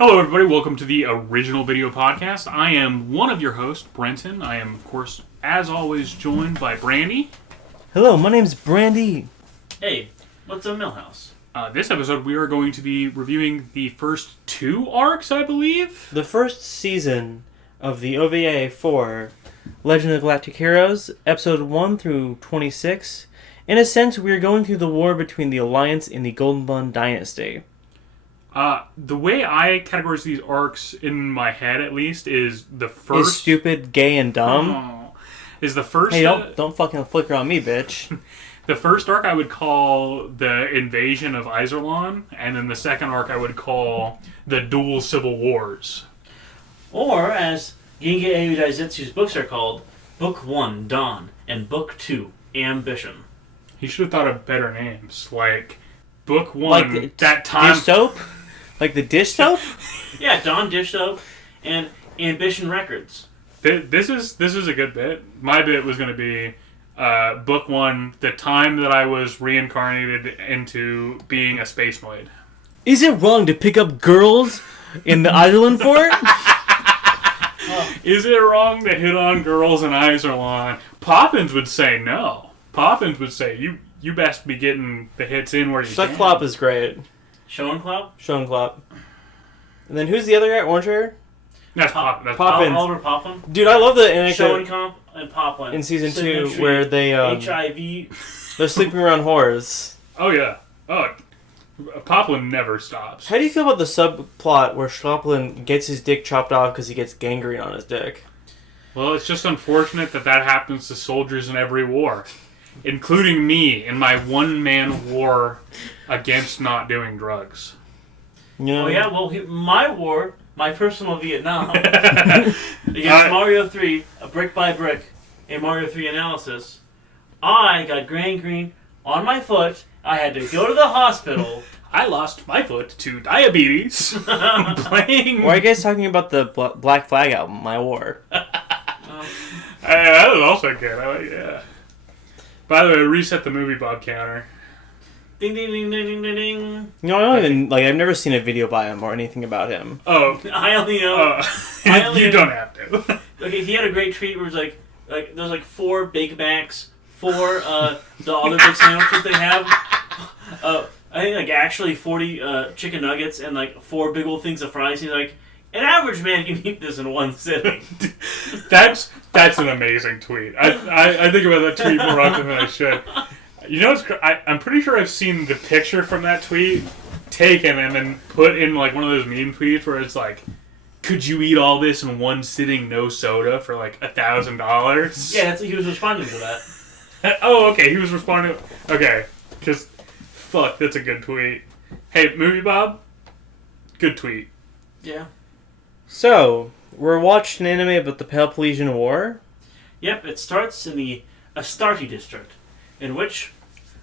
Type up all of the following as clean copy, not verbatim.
Hello, everybody. Welcome to the original video podcast. I am one of your hosts, Brenton. I am, of course, as always, joined by Brandy. Hello, my name's Brandy. Hey, what's a Millhouse? This episode, we are going to be reviewing the first two arcs, I believe. The first season of the OVA for Legend of Galactic Heroes, episode 1 through 26. In a sense, we are going through the war between the Alliance and the Golden Bun Dynasty. The way I categorize these arcs in my head, at least, is the first... Is stupid, gay, and dumb? Oh, is the first... Hey, don't fucking flicker on me, bitch. The first arc I would call the invasion of Izerlon, and then the second arc I would call the dual civil wars. Or, as Ginga Ayu Daisetsu's books are called, Book 1, Dawn, and Book 2, Ambition. He should have thought of better names, like Book 1, like that time... Dish soap? Like the dish soap? Yeah, Dawn Dish Soap and Ambition Records. This is a good bit. My bit was going to be Book 1, the time that I was reincarnated into being a space Noid. Is it wrong to pick up girls in the Island Fort? Is it wrong to hit on girls in Izerlon? Poppins would say no. Poppins would say, you best be getting the hits in where you can. Suckclop is great. Schoenclop? Schoenclop. And then who's the other guy? Orange hair? That's Poppins. Poppins. Oliver Poplin? Dude, I love the anecdote Schoenclop and Poplin. in season 2 Symmetry, where they HIV. they're sleeping around whores. Oh, yeah. Oh, Poplin never stops. How do you feel about the subplot where Schoenclop gets his dick chopped off because he gets gangrene on his dick? Well, it's just unfortunate that happens to soldiers in every war. Including me in my one-man war against not doing drugs. Yeah. Oh yeah, well, my war, my personal Vietnam, against Mario 3, a brick by brick, a Mario 3 analysis, I got gangrene on my foot. I had to go to the hospital. I lost my foot to diabetes playing... Why are you guys talking about the Black Flag album, My War? That was also good. Yeah. By the way, reset the movie Bob counter. Ding ding ding ding ding ding. No, I don't even, I've never seen a video by him or anything about him. Oh. I only know. You don't have to. Okay, he had a great tweet where it was like there's 4 Big Macs, 4 the other big sandwiches they have. I think actually 40 chicken nuggets and 4 big old things of fries. He's like, an average man can eat this in one sitting. That's an amazing tweet. I think about that tweet more often than I should. You know, I'm pretty sure I've seen the picture from that tweet taken and then put in one of those meme tweets where it's like, could you eat all this in one sitting, no soda, for $1,000? Yeah, he was responding to that. Oh, okay, he was responding. Okay, because fuck, that's a good tweet. Hey, Movie Bob, good tweet. Yeah. So, we're watching an anime about the Peloponnesian War? Yep, it starts in the Astarte district, in which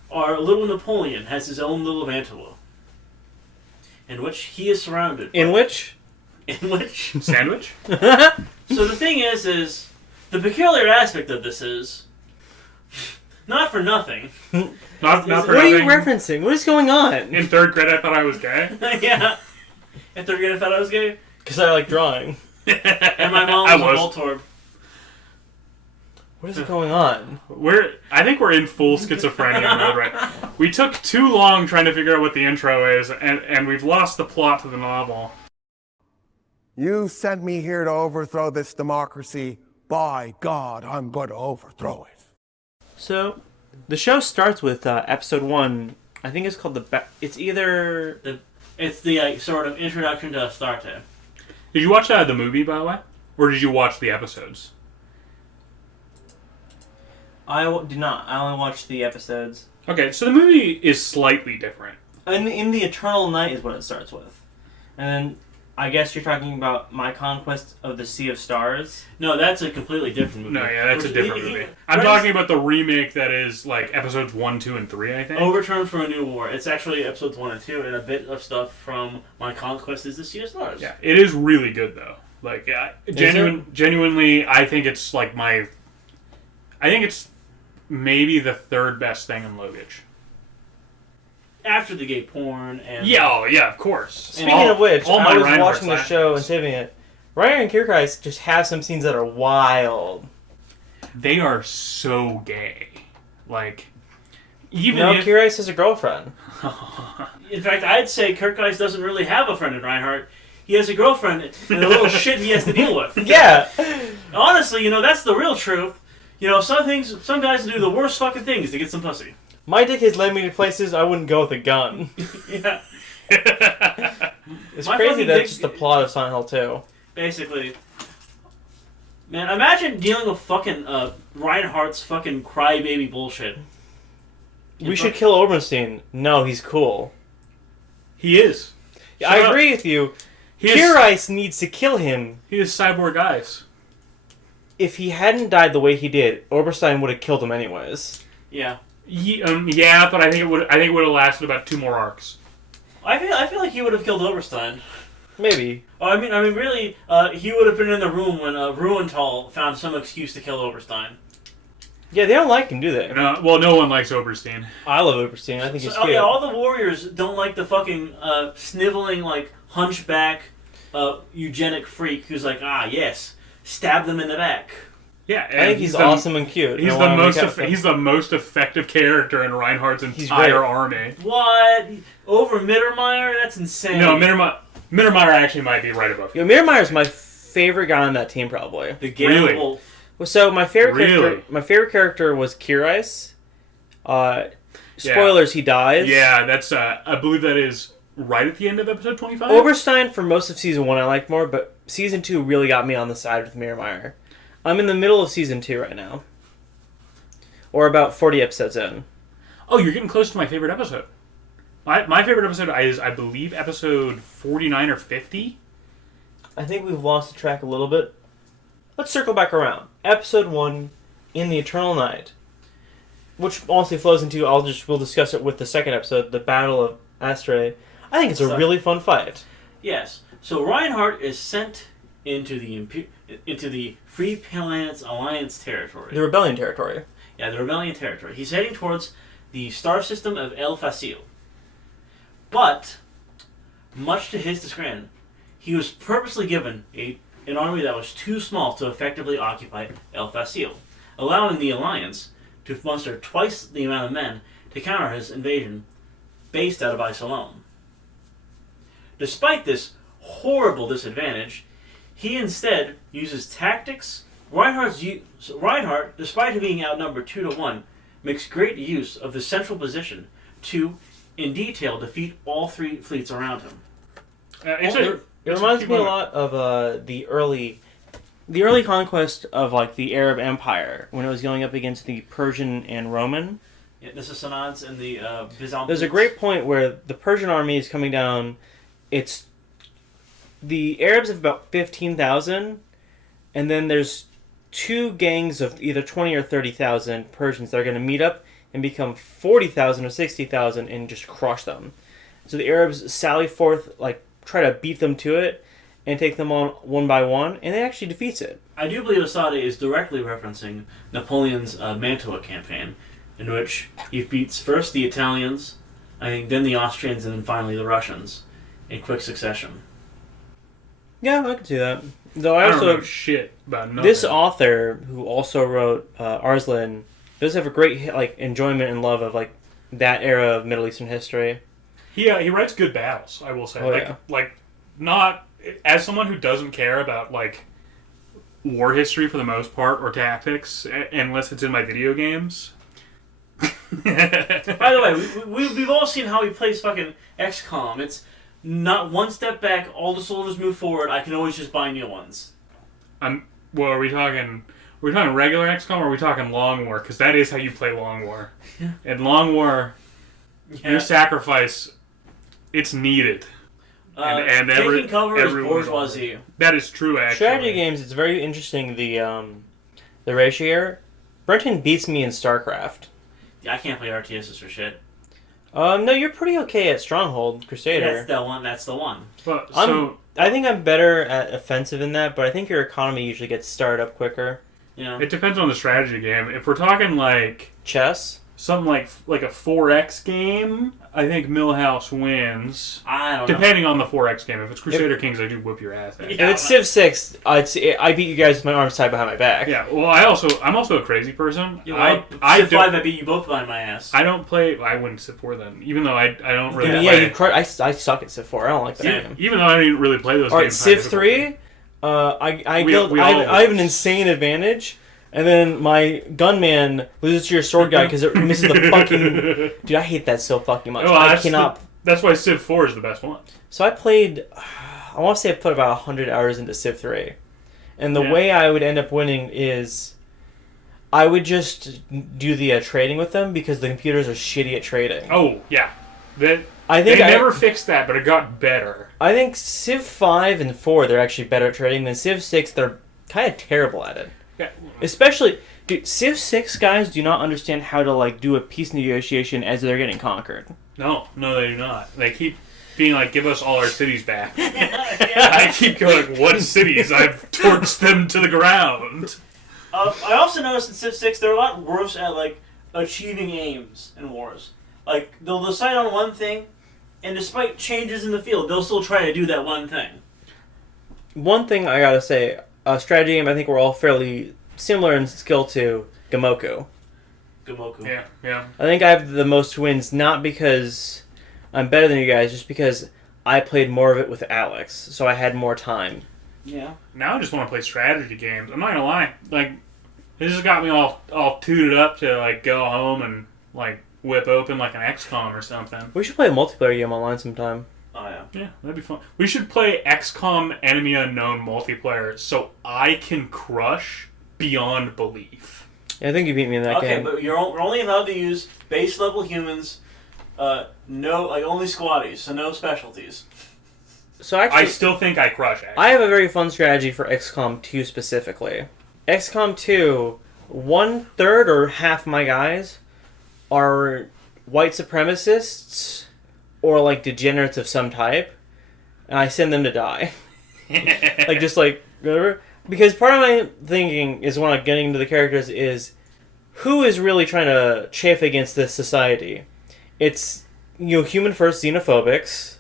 our little Napoleon has his own little Mantilla. In which he is surrounded. In which? Sandwich? So the thing is the peculiar aspect of this is, not for nothing. Not for What are you nothing. referencing? What is going on? In 3rd grade, I thought I was gay. Yeah. In 3rd grade, I thought I was gay. Because I like drawing. And my mom was a Voltorb. What is going on? I think we're in full schizophrenia mode right. We took too long trying to figure out what the intro is, and we've lost the plot to the novel. You sent me here to overthrow this democracy. By God, I'm going to overthrow it. So, the show starts with episode 1. I think it's called it's either... It's the sort of introduction to Astarte. Did you watch the movie, by the way? Or did you watch the episodes? I did not. I only watched the episodes. Okay, so the movie is slightly different. In the Eternal Night is what it starts with. And then, I guess you're talking about My Conquest of the Sea of Stars? No, that's a completely different movie. No, yeah, that's a different movie. I'm talking about the remake that is episodes 1, 2, and 3, I think. Overturned for a New War. It's actually episodes 1 and 2, and a bit of stuff from My Conquest is the Sea of Stars. Yeah, it is really good, though. Genuinely, I think it's I think it's maybe the 3rd best thing in LOGH. after the gay porn and yeah, of course. Speaking of which, all I was Reinhardt watching the show and slashes. saving it. Ryan and Kierkeis just have some scenes that are wild. They are so gay. Like, even No, if... Kierkeis has a girlfriend. In fact, I'd say Kierkeis doesn't really have a friend in Reinhardt. He has a girlfriend and the little shit he has to deal with. Yeah. Honestly, that's the real truth. Some guys do the worst fucking things to get some pussy. My dick has led me to places I wouldn't go with a gun. Yeah. It's My crazy fucking that's dick- just the plot of Silent Hill 2. Basically. Man, imagine dealing with fucking Reinhardt's fucking crybaby bullshit. We should kill Oberstein. No, he's cool. He is. I agree with you. Kierkeis needs to kill him. He is cyborg eyes. If he hadn't died the way he did, Oberstein would have killed him anyways. Yeah. Yeah, but I think it would have lasted about 2 more arcs. I feel like he would have killed Oberstein. Maybe. Oh, I mean, really, he would have been in the room when Ruenthal found some excuse to kill Oberstein. Yeah, they don't like him, do they? No, well, no one likes Oberstein. I love Oberstein. I think he's cute. Yeah, all the warriors don't like the fucking sniveling, like, hunchback, eugenic freak who's like, yes, stab them in the back. Yeah, I think he's awesome and cute. He's the most effective character in Reinhardt's entire army. What? Over Mittermeier? That's insane. No, Mittermeier actually might be right above him. Mittermeier's my favorite guy on that team, probably. The Gale Wolf. So my favorite character was Kierkeis. Spoilers, he dies. Yeah, that's I believe that is right at the end of episode 25. Oberstein for most of season 1 I liked more, but season 2 really got me on the side with Mittermeier. I'm in the middle of season 2 right now. Or about 40 episodes in. Oh, you're getting close to my favorite episode. My favorite episode is, I believe, episode 49 or 50. I think we've lost the track a little bit. Let's circle back around. Episode 1, In the Eternal Night. Which honestly flows into, we'll discuss it with the second episode, the Battle of Astray. I think it's a really fun fight. Yes. So Reinhardt is sent into the Free Planets Alliance territory. The Rebellion territory. Yeah, the Rebellion territory. He's heading towards the star system of El Facil. But, much to his chagrin, he was purposely given an army that was too small to effectively occupy El Facil, allowing the Alliance to muster twice the amount of men to counter his invasion based out of Isolone. Despite this horrible disadvantage, he instead uses tactics. Reinhardt, despite being outnumbered 2-1, makes great use of the central position to, in detail, defeat all 3 fleets around him. It reminds me a lot of the early conquest of like the Arab Empire when it was going up against the Persian and Roman. Yeah, the Sassanids and the Byzantines. There's a great point where the Persian army is coming down. It's the Arabs have about 15,000, and then there's 2 gangs of either 20 or 30,000 Persians that are going to meet up and become 40,000 or 60,000 and just crush them. So the Arabs sally forth, like try to beat them to it and take them on one by one, and it actually defeats it. I do believe Asadi is directly referencing Napoleon's Mantua campaign, in which he beats first the Italians, I think then the Austrians, and then finally the Russians, in quick succession. Yeah, I can see that. Though I don't know shit about nothing. This author, who also wrote Arslan, does have a great enjoyment and love of that era of Middle Eastern history. He writes good battles, I will say. Not as someone who doesn't care about war history for the most part or tactics, unless it's in my video games. By the way, we've all seen how he plays fucking XCOM. It's not one step back, all the soldiers move forward, I can always just buy new ones. Well, are we talking regular XCOM or are we talking Long War? Because that is how you play Long War. Yeah. In Long War, your sacrifice, it's needed. And taking cover is bourgeoisie. That is true, actually. Strategy games, it's very interesting, the ratio. Brenton beats me in StarCraft. Yeah, I can't play RTSs for shit. No, you're pretty okay at Stronghold, Crusader. That's the one. But, I think I'm better at offensive in that, but I think your economy usually gets started up quicker. Yeah. It depends on the strategy game. If we're talking chess, something like a 4X game, I think Millhouse wins. I don't know. Depending on the 4X game. If it's Crusader Kings, I do whip your ass. If it's Civ 6, I beat you guys with my arms tied behind my back. Yeah, well, I'm also a crazy person. Civ 5, I beat you both behind my ass. I don't play. I wouldn't Civ 4 then, even though I don't really. Yeah, play. I suck at Civ 4. I don't like that game. Even though I didn't really play those games. All right, Civ 3. I have an insane advantage. And then my gunman loses to your sword guy because it misses the fucking... Dude, I hate that so fucking much. Well, I cannot... That's why Civ 4 is the best one. So I played... I want to say I put about 100 hours into Civ 3. And the way I would end up winning is... I would just do the trading with them because the computers are shitty at trading. Oh, yeah. They never fixed that, but it got better. I think Civ 5 and 4, they're actually better at trading. Than Civ 6, they're kind of terrible at it. Yeah. Especially, dude, Civ 6 guys do not understand how to, like, do a peace negotiation as they're getting conquered. No, they do not. They keep being like, give us all our cities back. I keep going, what cities? I've torched them to the ground. I also noticed in Civ 6, they're a lot worse at, like, achieving aims in wars. Like, they'll decide on one thing, and despite changes in the field, they'll still try to do that one thing. One thing I gotta say... strategy game, I think we're all fairly similar in skill to Gamoku. Yeah. I think I have the most wins, not because I'm better than you guys, just because I played more of it with Alex, so I had more time. Yeah. Now I just want to play strategy games. I'm not gonna lie. Like, this has got me all tooted up to, like, go home and, like, whip open, like, an XCOM or something. We should play a multiplayer game online sometime. Oh, yeah. Yeah, that'd be fun. We should play XCOM Enemy Unknown multiplayer so I can crush beyond belief. Yeah, I think you beat me in that game. Okay, but we're only allowed to use base level humans, only squaddies, so no specialties. So actually, I still think I crush XCOM. I have a very fun strategy for XCOM 2 specifically. XCOM 2, 1/3 or half my guys are white supremacists or, like, degenerates of some type, and I send them to die. Whatever. Because part of my thinking is when I'm getting into the characters is, who is really trying to chafe against this society? It's, human first xenophobics,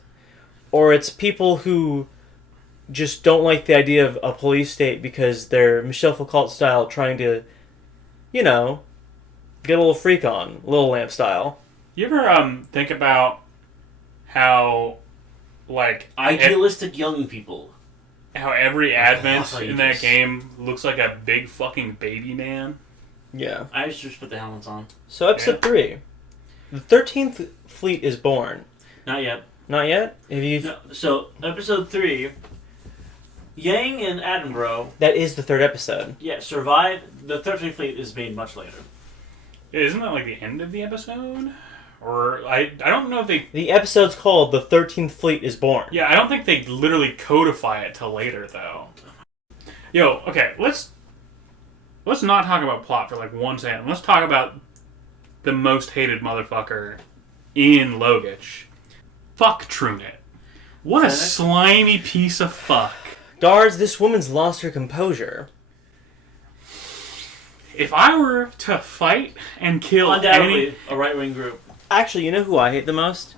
or it's people who just don't like the idea of a police state because they're Michel Foucault style trying to, get a little freak on, Little Lamp style. You ever think about how, like... Idealistic young people. How every advent in that game looks like a big fucking baby man? Yeah. I just put the helmets on. So episode 3. The 13th Fleet is born. Not yet. Not yet? So, episode 3, Yang and Attenborough... That is the 3rd episode. Yeah, survive. The 13th Fleet is made much later. Isn't that like the end of the episode? Or, I don't know if they... The episode's called The 13th Fleet is Born. Yeah, I don't think they literally codify it till later, though. Yo, okay, let's not talk about plot for, like, 1 second. Let's talk about the most hated motherfucker in LOGH. Fuck Trunet. What a slimy piece of fuck. Guards, this woman's lost her composure. If I were to fight and kill undoubtedly a right-wing group. Actually, you know who I hate the most?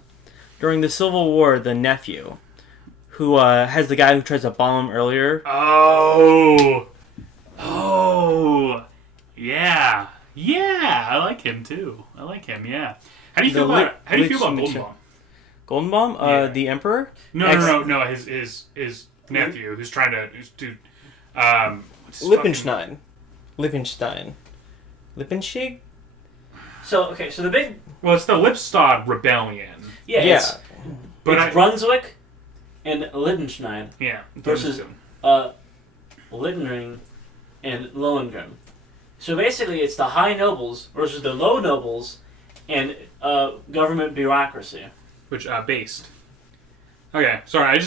During the Civil War, the nephew, who has the guy who tries to bomb him earlier. Oh, yeah, I like him too. I like him, yeah. How do you feel about Golden Bomb? Golden Bomb? Yeah. The Emperor? No. His nephew who's trying to Lippenstein. Lippenschied? So the big... Well, it's the Lipstadt Rebellion. Yeah. But it's Brunswick and Liechtenstein. Yeah. Versus Littering and Lohengrin. So basically, it's the high nobles versus the low nobles and government bureaucracy. Which, based. Okay, sorry,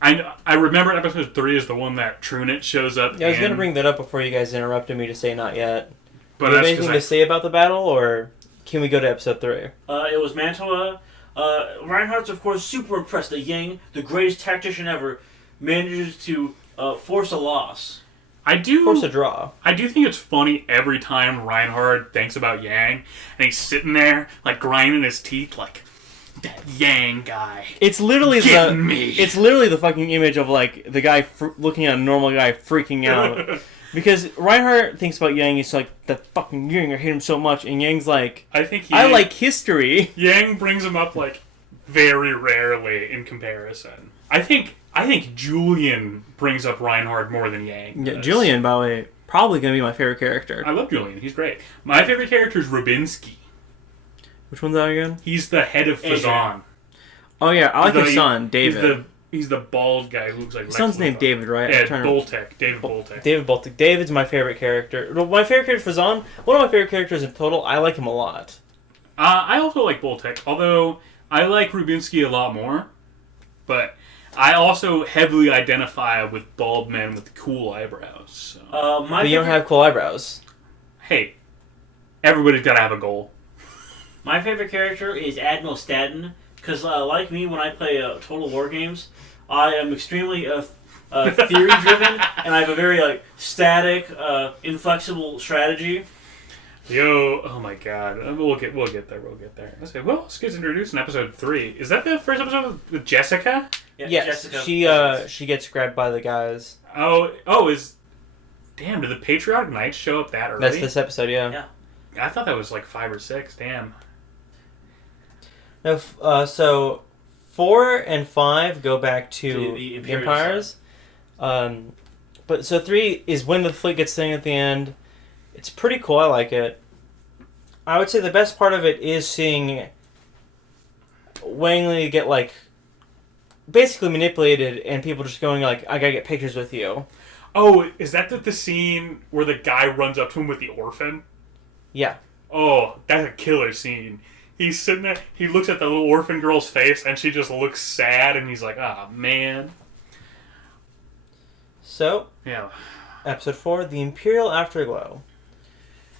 I remember episode 3 is the one that Trunet shows up. Yeah, I was going to bring that up before you guys interrupted me to say not yet. But do you have anything to say about the battle, or can we go to episode 3? It was Mantua. Reinhardt's, of course, super impressed that Yang, the greatest tactician ever, manages to force a loss. Force a draw. I do think it's funny every time Reinhard thinks about Yang, and he's sitting there, like, grinding his teeth, like, that Yang guy. It's literally me. It's literally the fucking image of, like, the guy looking at a normal guy freaking out. Because Reinhardt thinks about Yang, he's like, that fucking Yang, I hate him so much, and Yang's like, I like history. Yang brings him up, like, very rarely in comparison. I think Julian brings up Reinhard more than Yang does. Yeah, Julian, by the way, probably going to be my favorite character. I love Julian. He's great. My favorite character is Rubinsky. Which one's that again? He's the head of Fazan. Oh, yeah, I like his son, David. He's the bald guy who looks like his son's named David, right? Yeah, Boltek. David Boltek. David Boltek. David's my favorite character. My favorite character is Fazan. One of my favorite characters in total. I like him a lot. I also like Boltek, although I like Rubinsky a lot more. But I also heavily identify with bald men with cool eyebrows. So. But you don't have cool eyebrows. Hey, everybody's got to have a goal. My favorite character is Admiral Staten, because like me, when I play Total War games, I am extremely theory-driven, and I have a very static, inflexible strategy. Oh my God, we'll get there. Okay, well, let's get introduced in episode 3. Is that the first episode with Jessica? Yeah, yes, Jessica. she gets grabbed by the guys. Damn, did the Patriotic Knights show up that early? That's this episode, yeah. I thought that was like 5 or 6. Damn. No, so 4 and 5 go back to the Empires. But so 3 is when the fleet gets thing at the end. It's pretty cool. I like it. I would say the best part of it is seeing Wang Li get basically manipulated, and people just going I gotta get pictures with you. Oh, is that the scene where the guy runs up to him with the orphan? Yeah. Oh, that's a killer scene. He's sitting there, he looks at the little orphan girl's face, and she just looks sad, and he's like, ah, man. So, yeah. Episode 4, The Imperial Afterglow.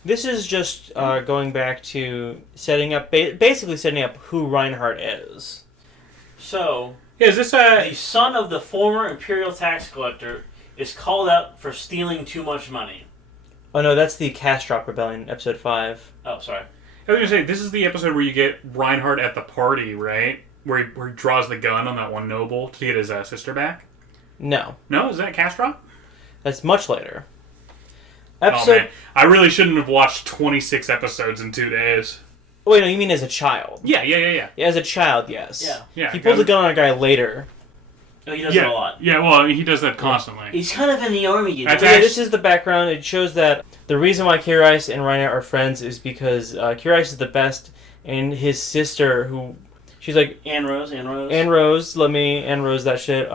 This is just going back to basically setting up who Reinhardt is. So, is this the son of the former Imperial tax collector is called out for stealing too much money. Oh no, that's the Castrop Rebellion, episode 5. Oh, sorry. I was going to say, this is the episode where you get Reinhardt at the party, right? Where he draws the gun on that one noble to get his sister back? No. No? Is that Castrop? That's much later. Oh, man. I really shouldn't have watched 26 episodes in 2 days. Wait, no, you mean as a child? Yeah. Yeah, as a child, yes. Yeah. He pulls a gun on a guy later. Oh, he does it a lot. Yeah, well, he does that constantly. He's kind of in the army, you know. This is the background. It shows that the reason why Kirais and Reinhardt are friends is because Kirais is the best, and his sister, she's like... Anne Rose. Anne Rose, that shit.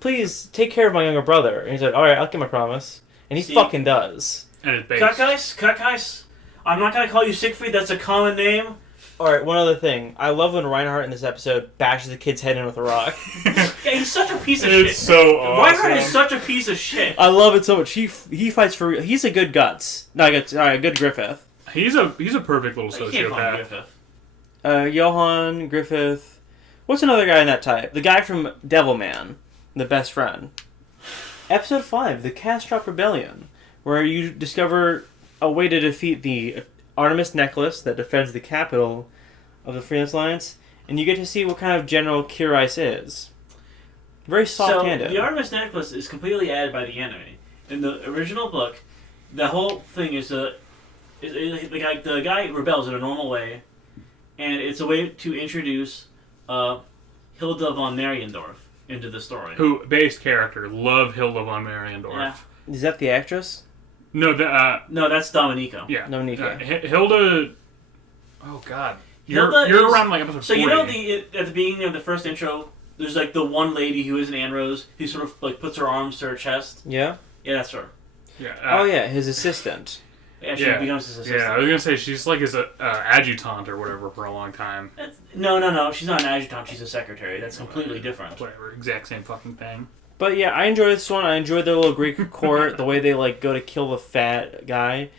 Please, take care of my younger brother. And he's like, alright, I'll keep my promise. And he fucking does. And his base. Kukais, I'm not going to call you Siegfried, that's a common name. Alright, one other thing. I love when Reinhardt in this episode bashes the kid's head in with a rock. Yeah, he's such a piece of shit. It's so awesome. Reinhardt is such a piece of shit. I love it so much. He fights for real. He's a good Guts. No, a good Griffith. He's a perfect little sociopath. Johann, Griffith. What's another guy in that type? The guy from Devilman. The best friend. Episode 5, The Castrop Rebellion, where you discover a way to defeat the Artemis necklace that defends the capital of the Freelance Alliance, and you get to see what kind of general Kirais is. Very soft-handed. So, the Artemis necklace is completely added by the enemy. In the original book, the whole thing is the guy rebels in a normal way, and it's a way to introduce Hilda von Mariendorf into the story. Who, base character, love Hilda von Mariendorf. Yeah. Is that the actress? No, no, that's Dominico. Yeah. Dominico. Hilda... Oh, God. You're around episode 40. So you know at the beginning of the first intro, there's the one lady who is an Anne Rose who sort of puts her arms to her chest? Yeah? Yeah, that's her. Yeah, his assistant. Yeah, she becomes his assistant. Yeah, I was going to say, she's his adjutant or whatever for a long time. No, she's not an adjutant, she's a secretary. That's completely different. Whatever, exact same fucking thing. But yeah, I enjoy this one. I enjoy their little Greek court, the way they go to kill the fat guy.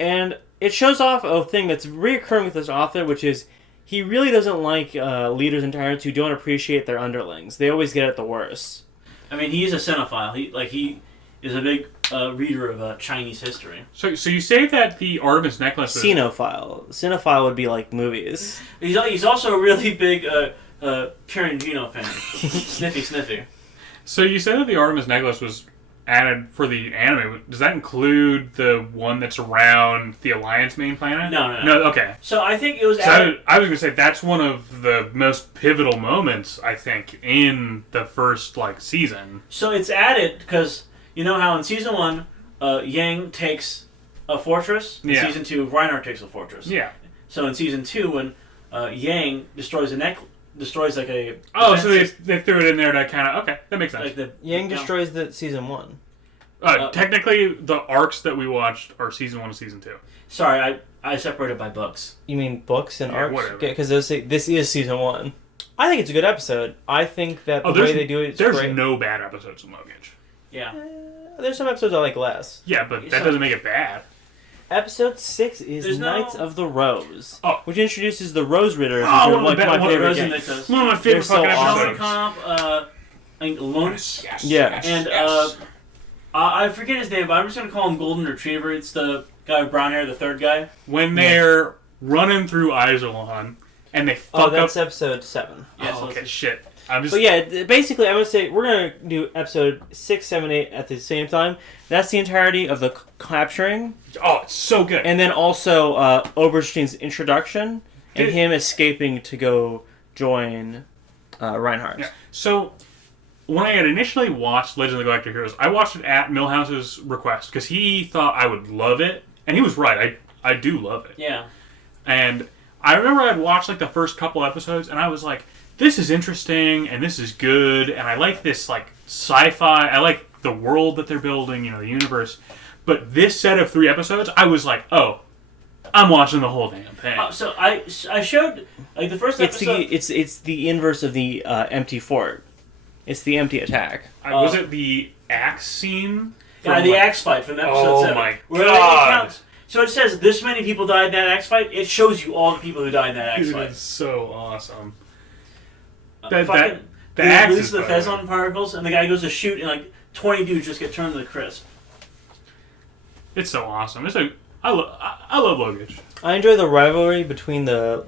And it shows off a thing that's reoccurring with this author, which is he really doesn't like leaders and tyrants who don't appreciate their underlings. They always get it the worst. I mean, he's a cinephile. He is a big reader of Chinese history. So you say that the Artemis necklace is... Cinephile would be like movies. He's also a really big Tarantino fan. Sniffy. So you said that the Artemis necklace was added for the anime. Does that include the one that's around the Alliance main planet? No. Okay. So I think it was So added... I was going to say that's one of the most pivotal moments, I think, in the first season. So it's added because you know how in season 1, Yang takes a fortress. In season 2, Reinhardt takes a fortress. Yeah. So in season 2, when Yang destroys like a... Oh, so they threw it in there to kind of... Okay, that makes sense. Yang destroys the season 1. Technically, the arcs that we watched are season 1 and season 2. Sorry, I separated by books. You mean books and arcs? Whatever. Because this is season 1. I think it's a good episode. I think that the way they do it is there's great. no bad episodes of LOGH. Yeah. There's some episodes I like less. Yeah, but that doesn't make it bad. Episode 6 is There's Knights of the Rose, Oh. which introduces the Rose Ridders, Oh, which are one of like the my best- favorite Rose and games. Nicholas. One of my favorite They're so fucking awesome. episodes. Comp, I think Lunch. Yeah. And I forget his name, but I'm just gonna call him Golden Retriever. It's the guy with brown hair, the third guy. When they're running through Isolon and they fuck up... That's episode 7. Yeah, Oh, okay, shit. I'm just... But yeah, basically, I'm gonna say we're gonna do episode 6, 7, 8 at the same time. That's the entirety of the capturing, Oh, it's so good. and then also Oberstein's introduction and him escaping to go join Reinhardt. Yeah. So, when I had initially watched Legend of the Galactic Heroes, I watched it at Millhouse's request because he thought I would love it, and he was right. I do love it. Yeah. And I remember I'd watched the first couple episodes, and I was like, this is interesting, and this is good, and I like this sci-fi. I like the world that they're building, the universe. But this set of 3 episodes, I was like, oh, I'm watching the whole damn thing. So I showed the first episode. It's the inverse of the empty fort. It's the empty attack. Was it the axe scene? Yeah, the axe fight from episode 7. my where God. it counts. So it says this many people died in that axe fight. It shows you all the people who died in that axe Dude, fight. it's so awesome. The axe release is the fire. Fezon particles, and the guy goes to shoot, and 20 dudes just get turned to the crisp. It's so awesome. I love LOGH. I enjoy the rivalry between the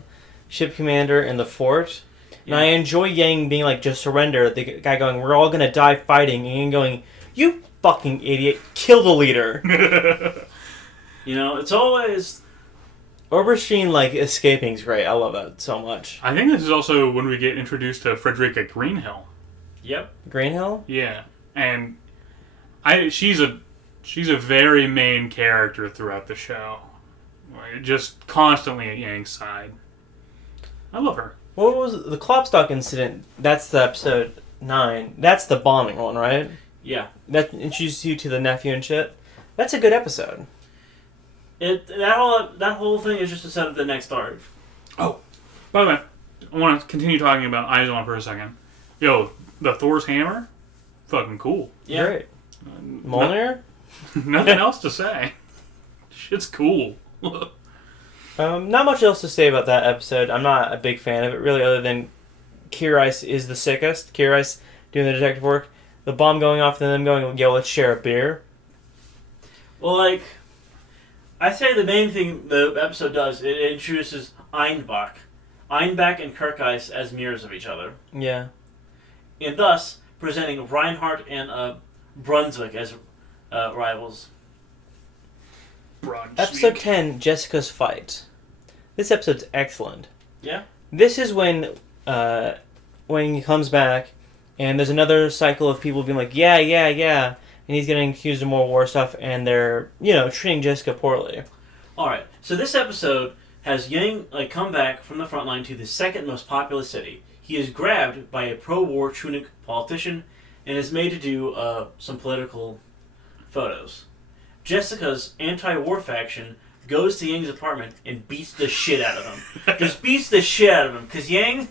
ship commander and the fort. Yeah. And I enjoy Yang being just surrender. The guy going, we're all gonna die fighting. And Yang going, you fucking idiot, kill the leader. It's always... Oberstein, escaping is great. I love that so much. I think this is also when we get introduced to Frederica Greenhill. Yep. Greenhill? Yeah. And she's a very main character throughout the show. Just constantly at Yang's side. I love her. What was the Klopstock incident? That's the episode 9. That's the bombing one, right? Yeah. That introduces you to the nephew and shit. That's a good episode. That whole thing is just to set up the next arc. Oh, by the way, I want to continue talking about Izon for a second. Yo, the Thor's hammer? Fucking cool. Yeah. Great. Mjolnir? Nothing else to say. Shit's cool. Not much else to say about that episode. I'm not a big fan of it, really, other than Kirice is the sickest. Kirice doing the detective work. The bomb going off, and them going, yo, let's share a beer. Well, I say the main thing the episode does, it introduces Einbach. Einbach and Kirkheis as mirrors of each other. Yeah. And thus, presenting Reinhardt and Brunswick as rivals. Episode 10, Jessica's Fight. This episode's excellent. Yeah? This is when he comes back, and there's another cycle of people being like, yeah, and he's getting accused of more war stuff, and they're, treating Jessica poorly. Alright, so this episode has Yang come back from the front line to the second most populous city. He is grabbed by a pro-war Chunic politician and is made to do some political photos. Jessica's anti-war faction goes to Yang's apartment and beats the shit out of him. Just beats the shit out of him. Because Yang,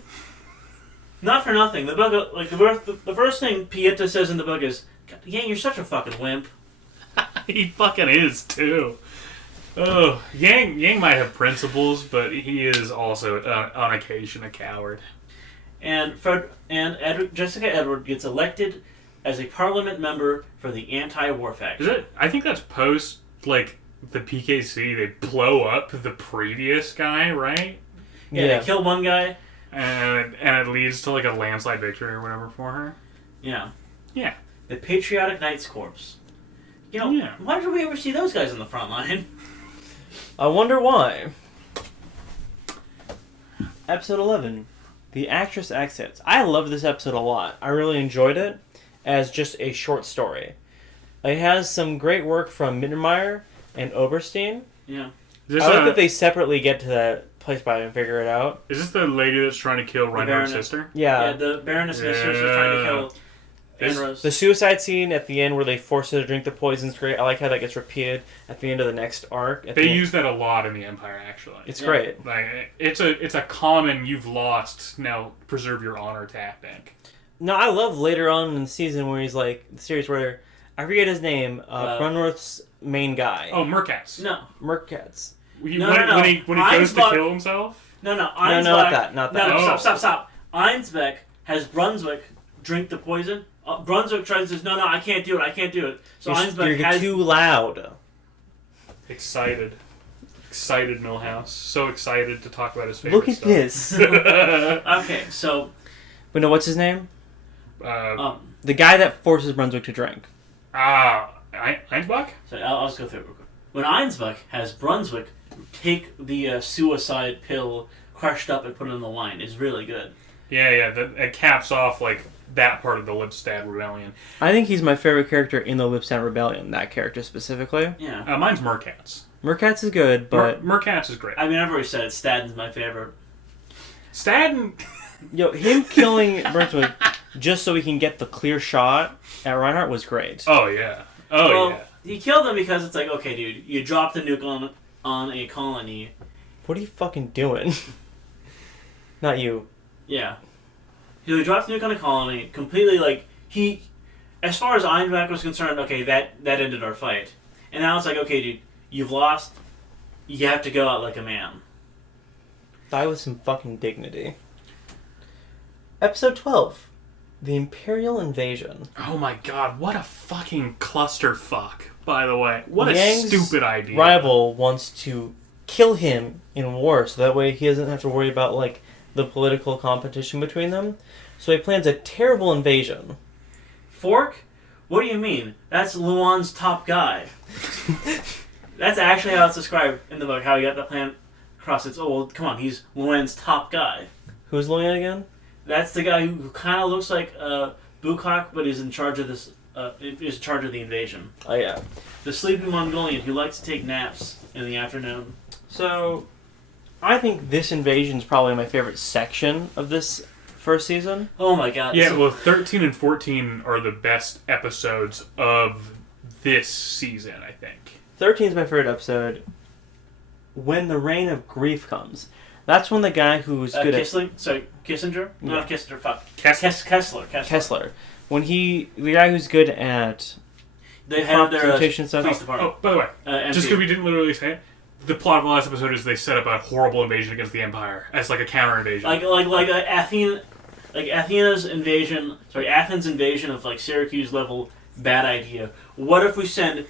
not for nothing, the book, the first thing Pieta says in the book is, Yang, you're such a fucking wimp. He fucking is, too. Oh, Yang might have principles, but he is also, on occasion, a coward. And Jessica Edward gets elected as a parliament member for the anti-war faction. Is it? I think that's post, like, the PKC. They blow up the previous guy, right? Yeah, they kill one guy. And it leads to, like, a landslide victory or whatever for her. Yeah. Yeah. The Patriotic Knights Corps. You know, why did we ever see those guys on the front line? I wonder why. Episode 11. The Actress Exits. I love this episode a lot. I really enjoyed it as just a short story. It has some great work from Mittermeier and Oberstein. Yeah. I like that they separately get to that place by and figure it out. Is this the lady that's trying to kill Reinhardt's sister? Yeah. Yeah, the Baroness Mistress is trying to kill Anne-Rose. The suicide scene at the end where they force her to drink the poison's great. I like how that gets repeated at the end of the next arc. They use that a lot in the Empire, actually. It's great. Like, it's a common "you've lost, now preserve your honor" tactic. No, I love later on in the season where he's like the series where I forget his name. Brunworth's main guy. Oh, Merkatz. No. Merkatz. When he goes to kill himself. No, not that. No, stop. Einsbeck has Brunswick drink the poison. Brunswick tries to say, no, I can't do it. So Einsbeck you're too loud. Excited Millhouse. So excited to talk about his favorite Look at stuff. this. Okay, so... But no, what's his name? The guy that forces Brunswick to drink. Einsbeck? So I'll just go through it real quick. When Einsbeck has Brunswick take the suicide pill crushed up and put it in the wine, is really good. Yeah, it caps off, like, that part of the Lipstadt Rebellion. I think he's my favorite character in the Lipstadt Rebellion, that character specifically. Yeah. Mine's Merkatz. Merkatz is good, but... Merkatz is great. I mean, I've already said it. Staddon's my favorite. Staddon... Yo, him killing Brunswick just so he can get the clear shot at Reinhardt was great. Oh, yeah. He killed him because it's like, okay, dude, you dropped the nuke on a colony. What are you fucking doing? Not you. Yeah. He dropped the nuke on a colony, completely, like, as far as Einsbeck was concerned, okay, that ended our fight. And now it's like, okay, dude, you've lost, you have to go out like a man. Die with some fucking dignity. Episode 12. The Imperial Invasion. Oh my god, what a fucking clusterfuck, by the way. What Yang's a stupid idea. rival wants to kill him in war, so that way he doesn't have to worry about, like, the political competition between them. So he plans a terrible invasion. Fork? What do you mean? That's Luan's top guy. That's actually how it's described in the book, how he got the plan across. It's, come on, he's Luan's top guy. Who's Luan again? That's the guy who kind of looks like Bukak, but is in charge of this. Is in charge of the invasion. Oh yeah, the sleepy Mongolian who likes to take naps in the afternoon. So, I think this invasion is probably my favorite section of this first season. Oh my god! Yeah, well, 13 and 14 are the best episodes of this season, I think. 13 is my favorite episode. When the Reign of Grief comes. That's when the guy who's good Kissinger? Yeah. Not Kissinger, fuck. Kessler. Kessler. When the guy who's good at they have their police department. Oh, by the way, just because we didn't literally say it, the plot of the last episode is they set up a horrible invasion against the Empire as like a counter invasion. Athena's invasion. Sorry, Athens' invasion of like Syracuse level bad idea. What if we send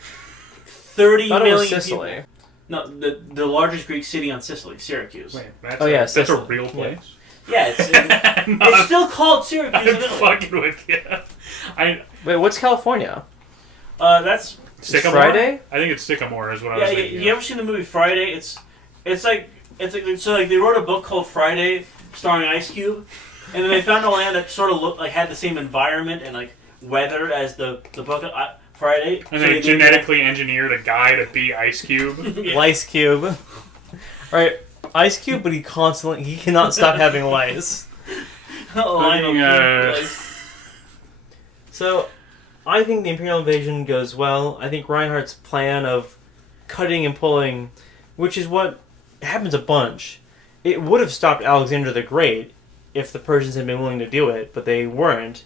30 million people? No, the largest Greek city on Sicily, Syracuse. Wait, that's a real place? Yeah, it's still called Syracuse in Italy. I'm fucking with you. Wait, what's California? That's Sycamore? Friday? I think it's Sycamore is what I was thinking. You ever seen the movie Friday? It's like they wrote a book called Friday starring Ice Cube, and then they found a land that sort of looked like had the same environment and like weather as the book Friday. And they genetically engineered a guy to be Ice Cube. Yeah. Ice Cube. Right, Ice Cube, but he cannot stop having lice. So, I think the Imperial Invasion goes well. I think Reinhardt's plan of cutting and pulling, which is what happens a bunch. It would have stopped Alexander the Great if the Persians had been willing to do it, but they weren't,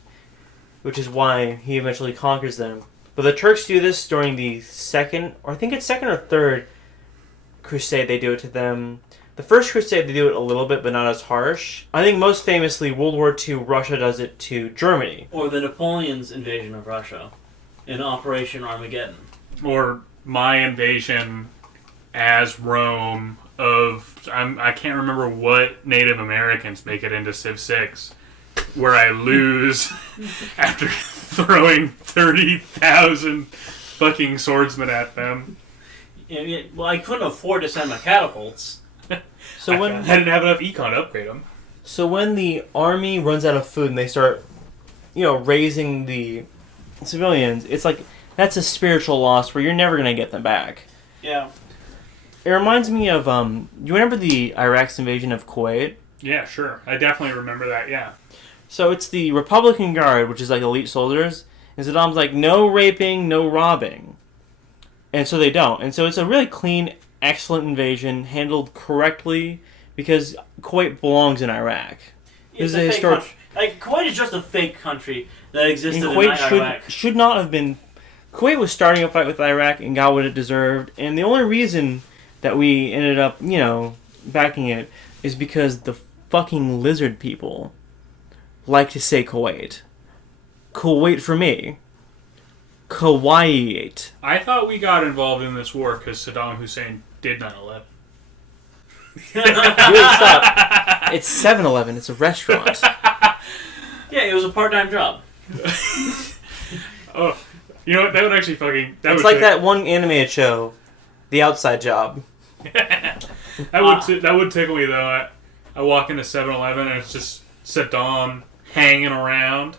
which is why he eventually conquers them. But the Turks do this during the second or third crusade. They do it to them. The First Crusade, they do it a little bit, but not as harsh. I think most famously, World War II, Russia does it to Germany. Or the Napoleon's invasion of Russia in Operation Armageddon. Or my invasion as Rome of... I can't remember what Native Americans make it into Civ 6, where I lose after throwing 30,000 fucking swordsmen at them. Yeah, well, I couldn't afford to send my catapults. So I didn't have enough econ to upgrade them. So when the army runs out of food and they start, raising the civilians, it's like, that's a spiritual loss where you're never going to get them back. Yeah. It reminds me of, you remember the Iraq's invasion of Kuwait? Yeah, sure. I definitely remember that, yeah. So it's the Republican Guard, which is like elite soldiers, and Saddam's like, no raping, no robbing. And so they don't. And so it's a really clean, excellent invasion, handled correctly, because Kuwait belongs in Iraq. It's a historic country. Like, Kuwait is just a fake country that existed in Iraq. Should not have been... Kuwait was starting a fight with Iraq and got what it deserved, and the only reason that we ended up, backing it is because the fucking lizard people like to say Kuwait. Kuwait for me. Kuwait. I thought we got involved in this war because Saddam Hussein did 9/11. Dude, stop. It's 7-Eleven. It's a restaurant. Yeah, it was a part-time job. Oh, you know what? That would actually fucking... It's like that one animated show, The Outside Job. that would tickle me, though. I walk into 7-Eleven and it's just Saddam hanging around.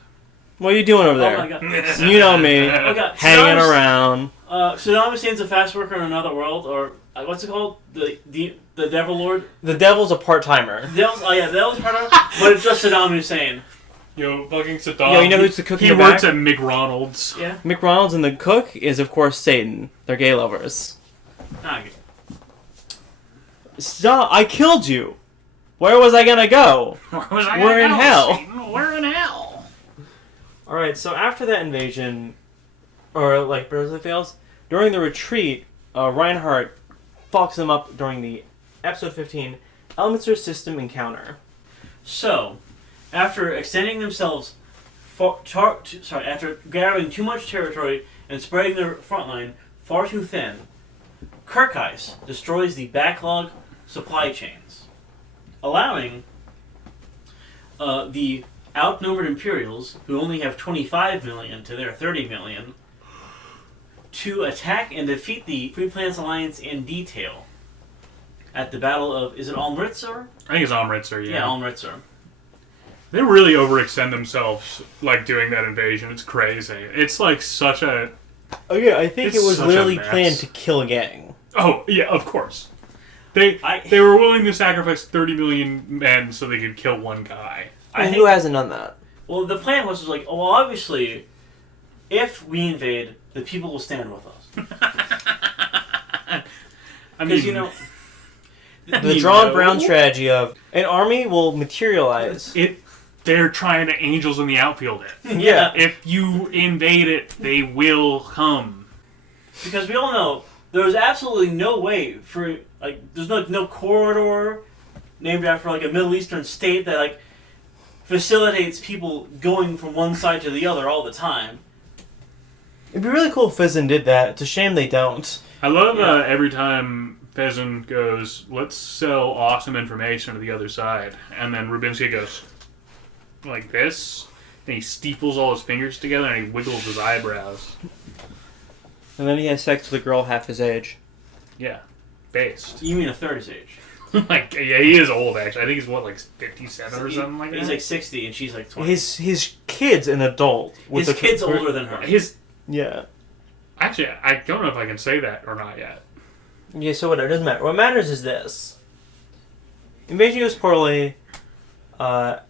What are you doing over there? Oh my god. You know me. Oh my god. Hanging around. Saddam Hussein's a fast worker in another world, or what's it called? The Devil Lord? The Devil's a part-timer. The Devil's a part-timer, but it's just Saddam Hussein. Fucking Saddam. Yo, you know who's the cook in He the works back? at McDonald's. Yeah. McDonald's and the cook is, of course, Satan. They're gay lovers. Okay. Stop! I killed you! Where was I gonna go? We're in hell. We're in hell. Alright, so after that invasion, or like Berkeley fails, during the retreat, Reinhardt fucks them up during the episode 15 Elements System Encounter. So, after extending themselves, after gathering too much territory and spreading their front line far too thin, Kirkheis destroys the backlog supply chains, allowing the outnumbered Imperials, who only have 25 million to their 30 million, to attack and defeat the Free Planets Alliance in detail at the Battle of... Is it Almritzer? I think it's Amritzer, yeah. Yeah, Almritzer. They really overextend themselves, like, doing that invasion. It's crazy. It's, like, such a... Oh yeah, I think It's it was such a literally mess. planned to kill a gang. Oh, yeah, of course. They were willing to sacrifice 30 million men so they could kill one guy. And who hasn't done that? Well, the plan was like, well, obviously, if we invade, the people will stand with us. I Because, mean, The drawn brown strategy of an army will materialize. they're trying to angels in the outfield it. Yeah. If you invade it, they will come. Because we all know there's absolutely no way for, like, there's no corridor named after, like, a Middle Eastern state that, like, facilitates people going from one side to the other all the time. It'd be really cool if Fizzin did that. It's a shame they don't. I love every time Fezin goes, let's sell awesome information to the other side. And then Rubinsky goes, like this? And he steeples all his fingers together and he wiggles his eyebrows. And then he has sex with a girl half his age. Yeah. Based. You mean a third his age? Like, yeah, he is old, actually. I think he's, what, like 57 or something like that? He's like 60 and she's like 20. His kid's an adult. His kid's older than her. Yeah. Actually, I don't know if I can say that or not yet. Yeah, so whatever. It doesn't matter. What matters is this. Invasion goes poorly. As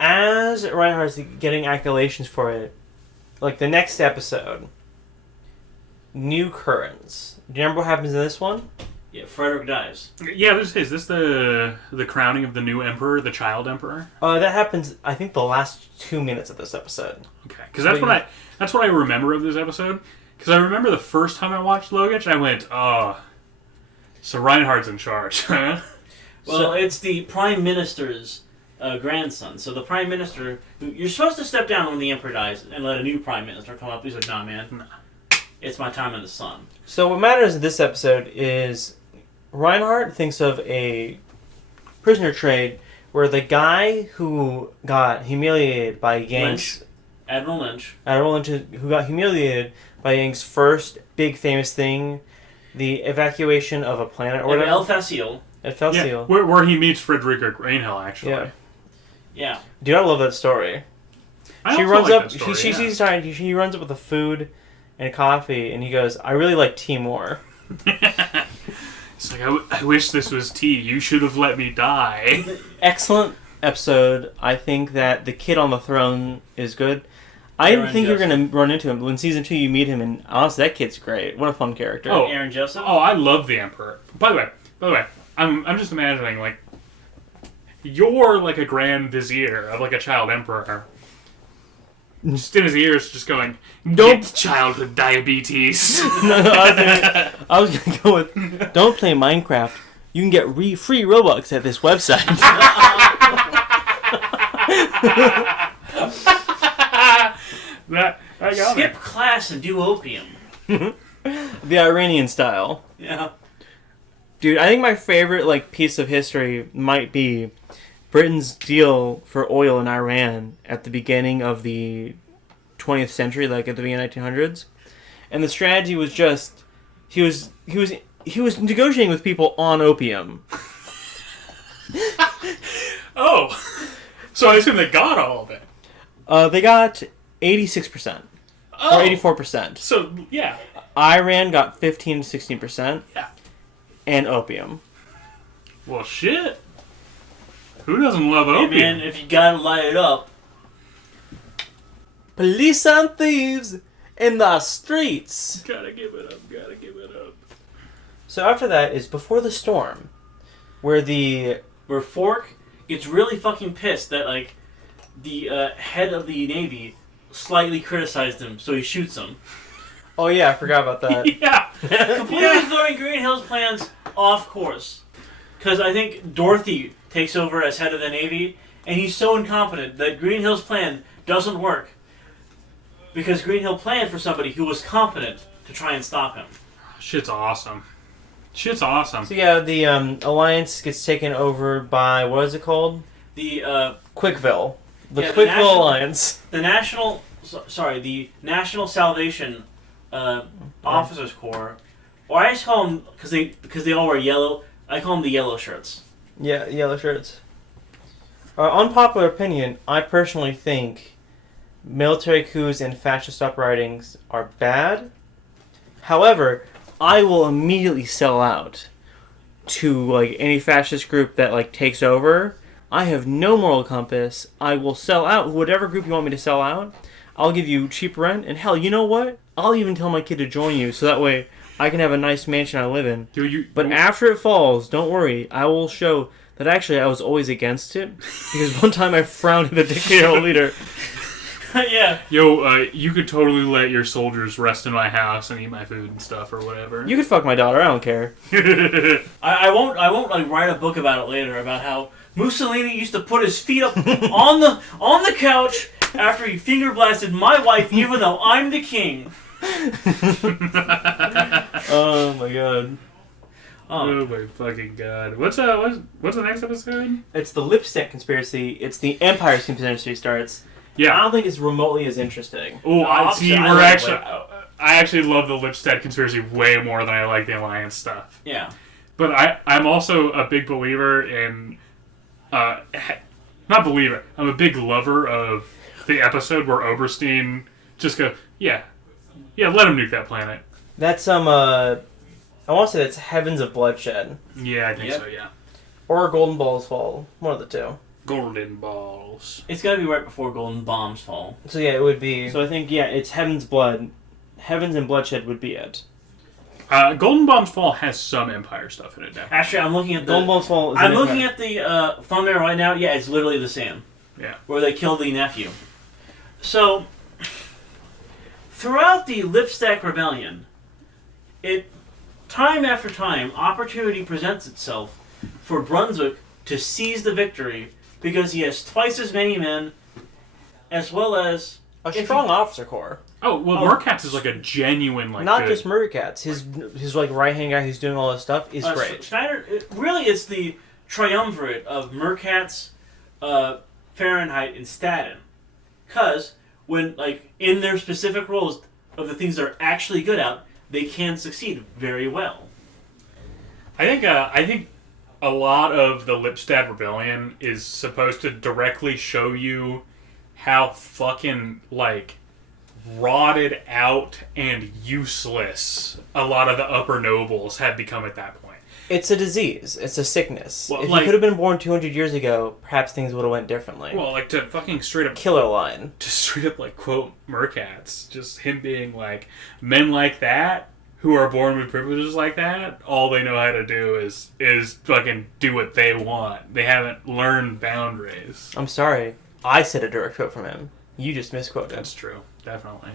Reinhardt's getting accolations for it, like the next episode, new currents. Do you remember what happens in this one? Yeah, Frederick dies. Yeah, is this the crowning of the new emperor, the child emperor? That happens, I think, the last 2 minutes of this episode. Okay, because that's what I remember of this episode. Because I remember the first time I watched LOGH, I went, oh, so Reinhardt's in charge, huh? Well, it's the Prime Minister's grandson. So the Prime Minister, you're supposed to step down when the Emperor dies and let a new Prime Minister come up. He's like, nah, man. It's my time in the sun. So what matters in this episode is Reinhardt thinks of a prisoner trade where the guy who got humiliated by Yang's... Admiral Lynch, who got humiliated by Yang's first big famous thing, the evacuation of a planet or whatever. El Facile. At Felseal. Yeah, where he meets Frederica Greenhill, actually. Yeah. Yeah. Dude, I love that story. She runs up. Story, she sees tired. He runs up with a food and a coffee, and he goes, "I really like tea more." It's like, I wish this was tea. You should have let me die. Excellent episode. I think that the kid on the throne is good. I didn't think you were going to run into him, but in season 2 you meet him, and honestly, that kid's great. What a fun character. Oh, Aaron Joseph. Oh, I love the Emperor. By the way, I'm just imagining, like, you're like a grand vizier of like a child emperor. Just in his ears, just going, "Don't childhood diabetes." I was going to go with, "Don't play Minecraft. You can get free Robux at this website." I got Skip class and do opium. The Iranian style. Yeah. Dude, I think my favorite piece of history might be Britain's deal for oil in Iran at the beginning of the 20th century, like at the beginning of the 1900s. And the strategy was just he was negotiating with people on opium. Oh, so I assume they got all of it. They got 86%. Oh. Or 84%. So, yeah. Iran got 15 to 16%. Yeah. And opium. Well, shit. Who doesn't love Hey, opium? man, if you gotta light it up. Police and thieves in the streets. Gotta give it up, gotta give it up. So after that is Before the Storm, where Fork gets really fucking pissed that, like, the head of the Navy slightly criticized him, so he shoots him. Oh yeah, I forgot about that. Yeah. Completely throwing Greenhill's plans off course. Because I think Dorothy takes over as head of the Navy, and he's so incompetent that Greenhill's plan doesn't work. Because Greenhill planned for somebody who was competent to try and stop him. Shit's awesome. Shit's awesome. So yeah, the Alliance gets taken over by, what is it called? The Quickville. The Yeah, Quickville Alliance. The National Salvation Officers Corps, or I just call them because they all wear yellow. I call them the yellow shirts. Yeah, yellow shirts. Unpopular opinion, I personally think military coups and fascist uprisings are bad. However, I will immediately sell out to any fascist group that takes over. I have no moral compass. I will sell out whatever group you want me to sell out. I'll give you cheap rent, and hell, you know what? I'll even tell my kid to join you, so that way I can have a nice mansion I live in. But after it falls, don't worry, I will show that actually I was always against it, because one time I frowned at the dictatorial leader. Yeah. Yo, you could totally let your soldiers rest in my house and eat my food and stuff or whatever. You could fuck my daughter, I don't care. I won't write a book about it later about how Mussolini used to put his feet up on the couch after he finger blasted my wife, even though I'm the king. Oh my god. Oh my fucking god. What's the next episode? It's the lipstick conspiracy. It's the Empire conspiracy starts. Yeah. I don't think it's remotely as interesting. Oh, I actually love the Lipstadt conspiracy way more than I like the Alliance stuff. Yeah. But I'm also a big believer in, not believer, I'm a big lover of the episode where Oberstein just goes, yeah, let him nuke that planet. That's I want to say that's Heavens of Bloodshed. Yeah, I think so, yeah. Or Golden Balls Fall. One of the two. Golden Balls. It's gotta be right before Golden Bombs fall. So yeah, it would be. So I think, it's Heaven's Blood. Heavens and Bloodshed would be it. Golden Bombs Fall has some Empire stuff in it now. Actually, I'm looking at the... Golden Balls Fall is I'm looking at the thumbnail right now. Yeah, it's literally the same. Yeah. Where they kill the nephew. So, throughout the Lipstack Rebellion, time after time, opportunity presents itself for Brunswick to seize the victory because he has twice as many men, as well as a strong officer corps. Oh, well, Murkatz is like a genuine, like, not good... just Murkatz. His like right-hand guy who's doing all this stuff is great. Schneider, really, it's the triumvirate of Murkatz, Fahrenheit, and Staden. Because when, like, in their specific roles of the things they're actually good at, they can succeed very well. I think a lot of the Lipstadt Rebellion is supposed to directly show you how fucking, like, rotted out and useless a lot of the upper nobles had become at that point. It's a disease. It's a sickness. Well, if like, you could have been born 200 years ago, perhaps things would have went differently. Well, like, to fucking straight up... Killer line. To straight up, like, quote Murkatz. Just him being like, men like that, who are born with privileges like that, all they know how to do is fucking do what they want. They haven't learned boundaries. I'm sorry. I said a direct quote from him. You just misquoted. That's true. Definitely.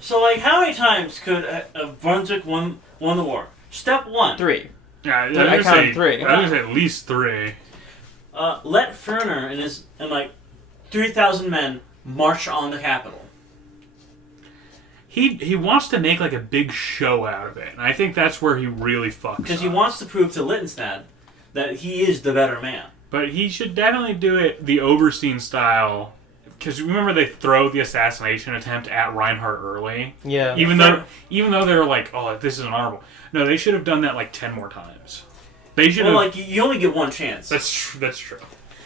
So, like, how many times could Brunswick won the war? Step 1. 3. Yeah, I counted 3. I was gonna say at least 3. Let Ferner and like 3,000 men march on the capital. He wants to make like a big show out of it, and I think that's where he really fucks up. Because he wants to prove to Liechtenstein that he is the better man. But he should definitely do it the Oberstein style. Because remember they throw the assassination attempt at Reinhard early? Yeah. Even though they're like, oh, this is honorable. No, they should have done that like 10 more times. They should have... Well, like, you only get one chance. That's true.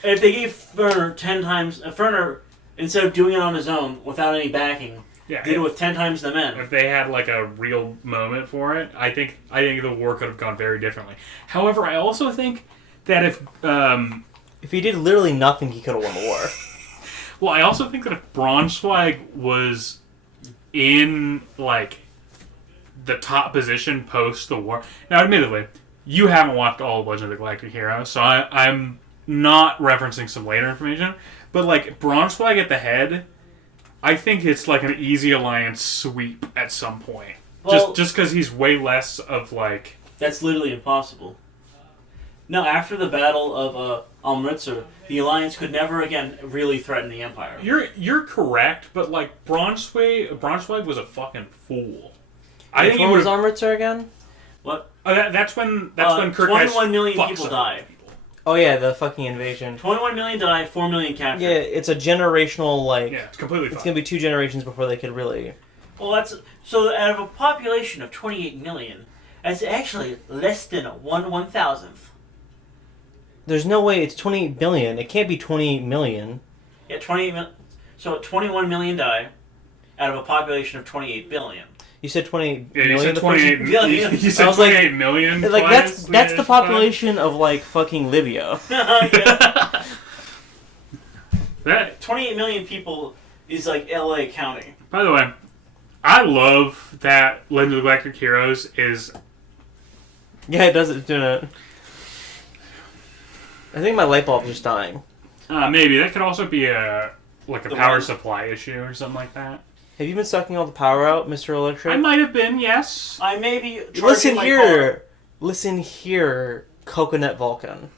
If they gave Ferner 10 times... Ferner, instead of doing it on his own, without any backing, did it with 10 times the men. If they had like a real moment for it, I think the war could have gone very differently. However, I also think that if he did literally nothing, he could have won the war. Well, I also think that if Braunschweig was in, like, the top position post the war... Now, admittedly, you haven't watched all of Legend of the Galactic Heroes, so I'm not referencing some later information. But, like, Braunschweig at the head, I think it's, like, an easy alliance sweep at some point. Well, just because he's way less of, like... That's literally impossible. No, after the Battle of Almritzer, the Alliance could never again really threaten the Empire. You're correct, but like Braunschweig was a fucking fool. I think was Almritzer again? What? That's when Kirk 21 million people died. Oh yeah, the fucking invasion. 21 million died, 4 million captured. Yeah, it's a generational like. Yeah, it's completely. It's gonna be 2 generations before they could really. Well, that's so. Out of a population of 28 million, that's actually less than 1/1000th. There's no way it's 28 billion. It can't be 28 million. Yeah, 28 million. So 21 million die out of a population of 28 billion. You said 28 yeah, million. You said 28 million. You said 28 million. Like that's the population of like fucking Libya. That 28 million people is like LA County. By the way, I love that Legend of the Galactic Heroes is. Yeah, it does. It's doing it. I think my light bulb's just dying. Maybe that could also be a power supply issue or something like that. Have you been sucking all the power out, Mr. Electric? I might have been, yes. I may be. Listen here, Coconut Vulcan.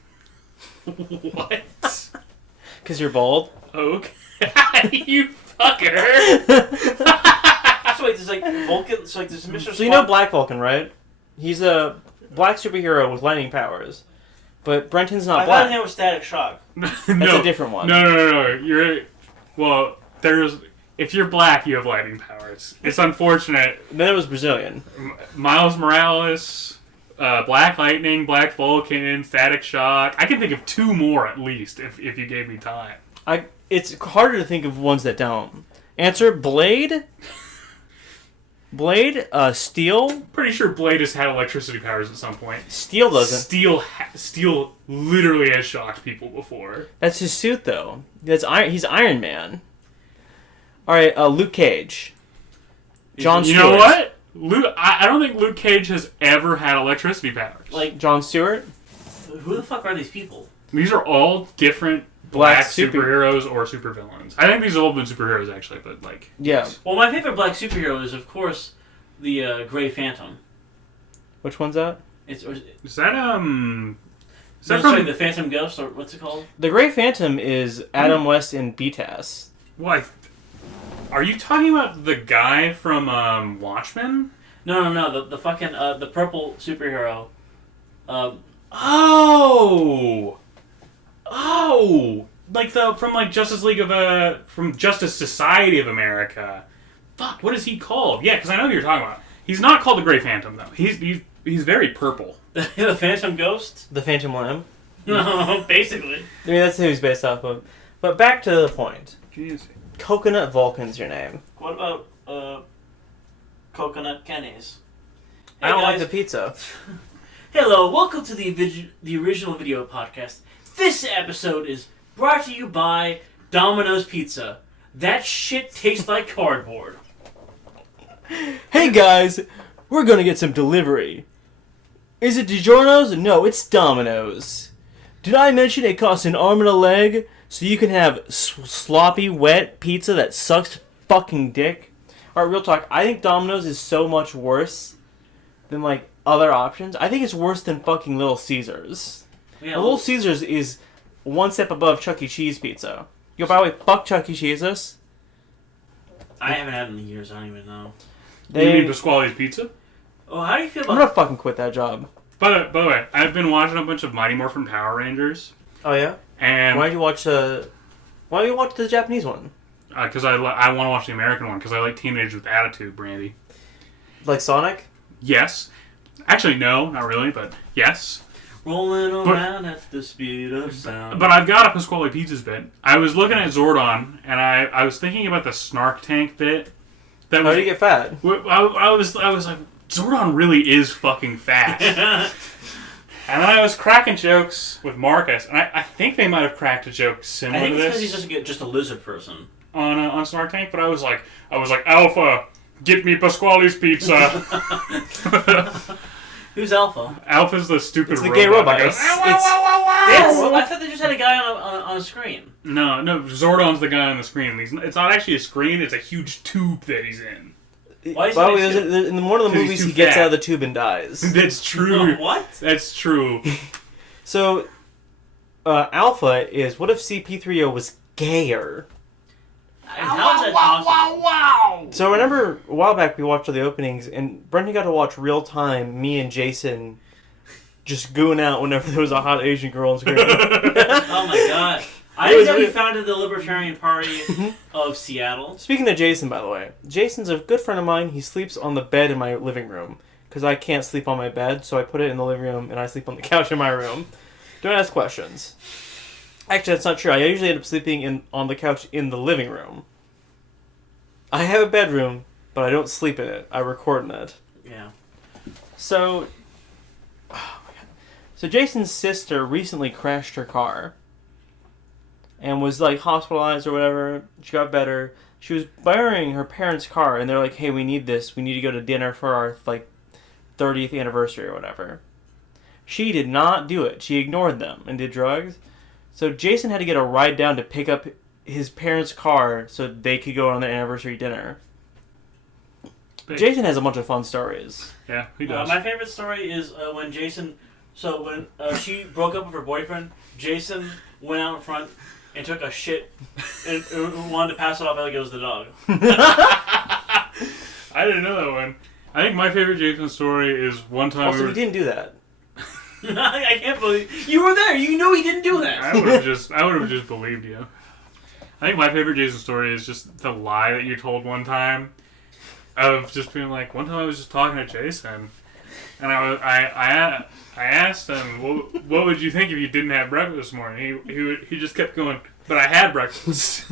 What? Because you're bald. Okay, you fucker. So wait, there's like Vulcan. So like there's Mr. So you know Black Vulcan, right? He's a black superhero with lightning powers. But Brenton's not black. I thought it was Static Shock. That's a different one. No. If you're black, you have lightning powers. It's unfortunate. Then it was Brazilian. Miles Morales, Black Lightning, Black Vulcan, Static Shock. I can think of 2 more at least if you gave me time. It's harder to think of ones that don't. Answer: Blade. Blade, Steel. Pretty sure Blade has had electricity powers at some point. Steel doesn't. Steel literally has shocked people before. That's his suit, though. He's Iron Man. All right, Luke Cage. Jon Stewart. You know what? I don't think Luke Cage has ever had electricity powers. Like Jon Stewart. Who the fuck are these people? These are all different black superheroes or supervillains. I think these have all been superheroes actually, but like yeah. Well, my favorite black superhero is of course the Grey Phantom. Which one's that? Is that Is that Sorry, from... the Phantom Ghost, or what's it called? The Grey Phantom is Adam West in BTAS. What? Are you talking about the guy from Watchmen? No. The fucking the purple superhero. Oh, like from Justice League of from Justice Society of America. Fuck, what is he called? Yeah, because I know who you're talking about. He's not called the Grey Phantom though. He's very purple. The Phantom Ghost. The Phantom Lamb. No, basically. I mean, that's who he's based off of. But back to the point. Jeez. Coconut Vulcan's your name. What about Coconut Kenny's? I don't Hey, like guys. the pizza. Hello, welcome to the original video podcast. This episode is brought to you by Domino's Pizza. That shit tastes like cardboard. Hey guys, we're gonna get some delivery. Is it DiGiorno's? No, it's Domino's. Did I mention it costs an arm and a leg so you can have sloppy, wet pizza that sucks fucking dick? Alright, real talk. I think Domino's is so much worse than, like, other options. I think it's worse than fucking Little Caesars. Yeah, Little Caesars is one step above Chuck E. Cheese pizza. Yo, by the way, fuck Chuck E. Cheese's. I haven't had it in years, I don't even know. You mean Pasquale's Pizza? Oh, how do you feel I'm about... gonna fucking quit that job. By the way, I've been watching a bunch of Mighty Morphin Power Rangers, Oh yeah? and Why don't you watch the Japanese one? because I want to watch the American one because I like Teenagers with Attitude, Brandy. Like Sonic? Yes, actually no, not really, but yes. Rolling around at the speed of sound. But I've got a Pasquale Pizzas bit. I was looking at Zordon, and I was thinking about the Snark Tank bit. That How was, do you get fat? I was like, Zordon really is fucking fat. And then I was cracking jokes with Marcus, and I think they might have cracked a joke I similar think to it's this because he's just a lizard person. on Snark Tank. But I was like, Alpha, get me Pasquale's pizza. Who's Alpha? Alpha's the stupid It's the robot gay robot. that goes, It's- "Ow, ow, ow, ow, ow." I thought they just had a guy on a screen. No, Zordon's the guy on the screen. It's not actually a screen; it's a huge tube that he's in. Why is By the he way, next to- in one of the 'Cause he's movies too he gets fat. out of the tube and dies. That's true. What? That's true. So, Alpha is, what if CP3O was gayer? And how is that possible? So I remember a while back we watched all the openings, and Brendan got to watch real time me and Jason just gooing out whenever there was a hot Asian girl on screen. Oh my god. I didn't know he founded the Libertarian Party of Seattle. Speaking of Jason, by the way, Jason's a good friend of mine. He sleeps on the bed in my living room because I can't sleep on my bed, so I put it in the living room and I sleep on the couch in my room. Don't ask questions. Actually, that's not true. I usually end up sleeping on the couch in the living room. I have a bedroom, but I don't sleep in it. I record in it. Yeah. So, oh my God. So Jason's sister recently crashed her car and was like hospitalized or whatever. She got better. She was borrowing her parents' car, and they're like, "Hey, we need this. We need to go to dinner for our 30th anniversary or whatever." She did not do it. She ignored them and did drugs. So Jason had to get a ride down to pick up his parents' car so they could go on their anniversary dinner. Jason has a bunch of fun stories. Yeah, he does. My favorite story is when Jason... So when she broke up with her boyfriend, Jason went out in front and took a shit and wanted to pass it off like it was the dog. I didn't know that one. I think my favorite Jason story is one time Also, he didn't do that. I can't believe... You were there! You know he didn't do that! I would have just believed you. I think my favorite Jason story is just the lie that you told one time of just being like, one time I was just talking to Jason, and I asked him, what would you think if you didn't have breakfast this morning? He just kept going, but I had breakfast.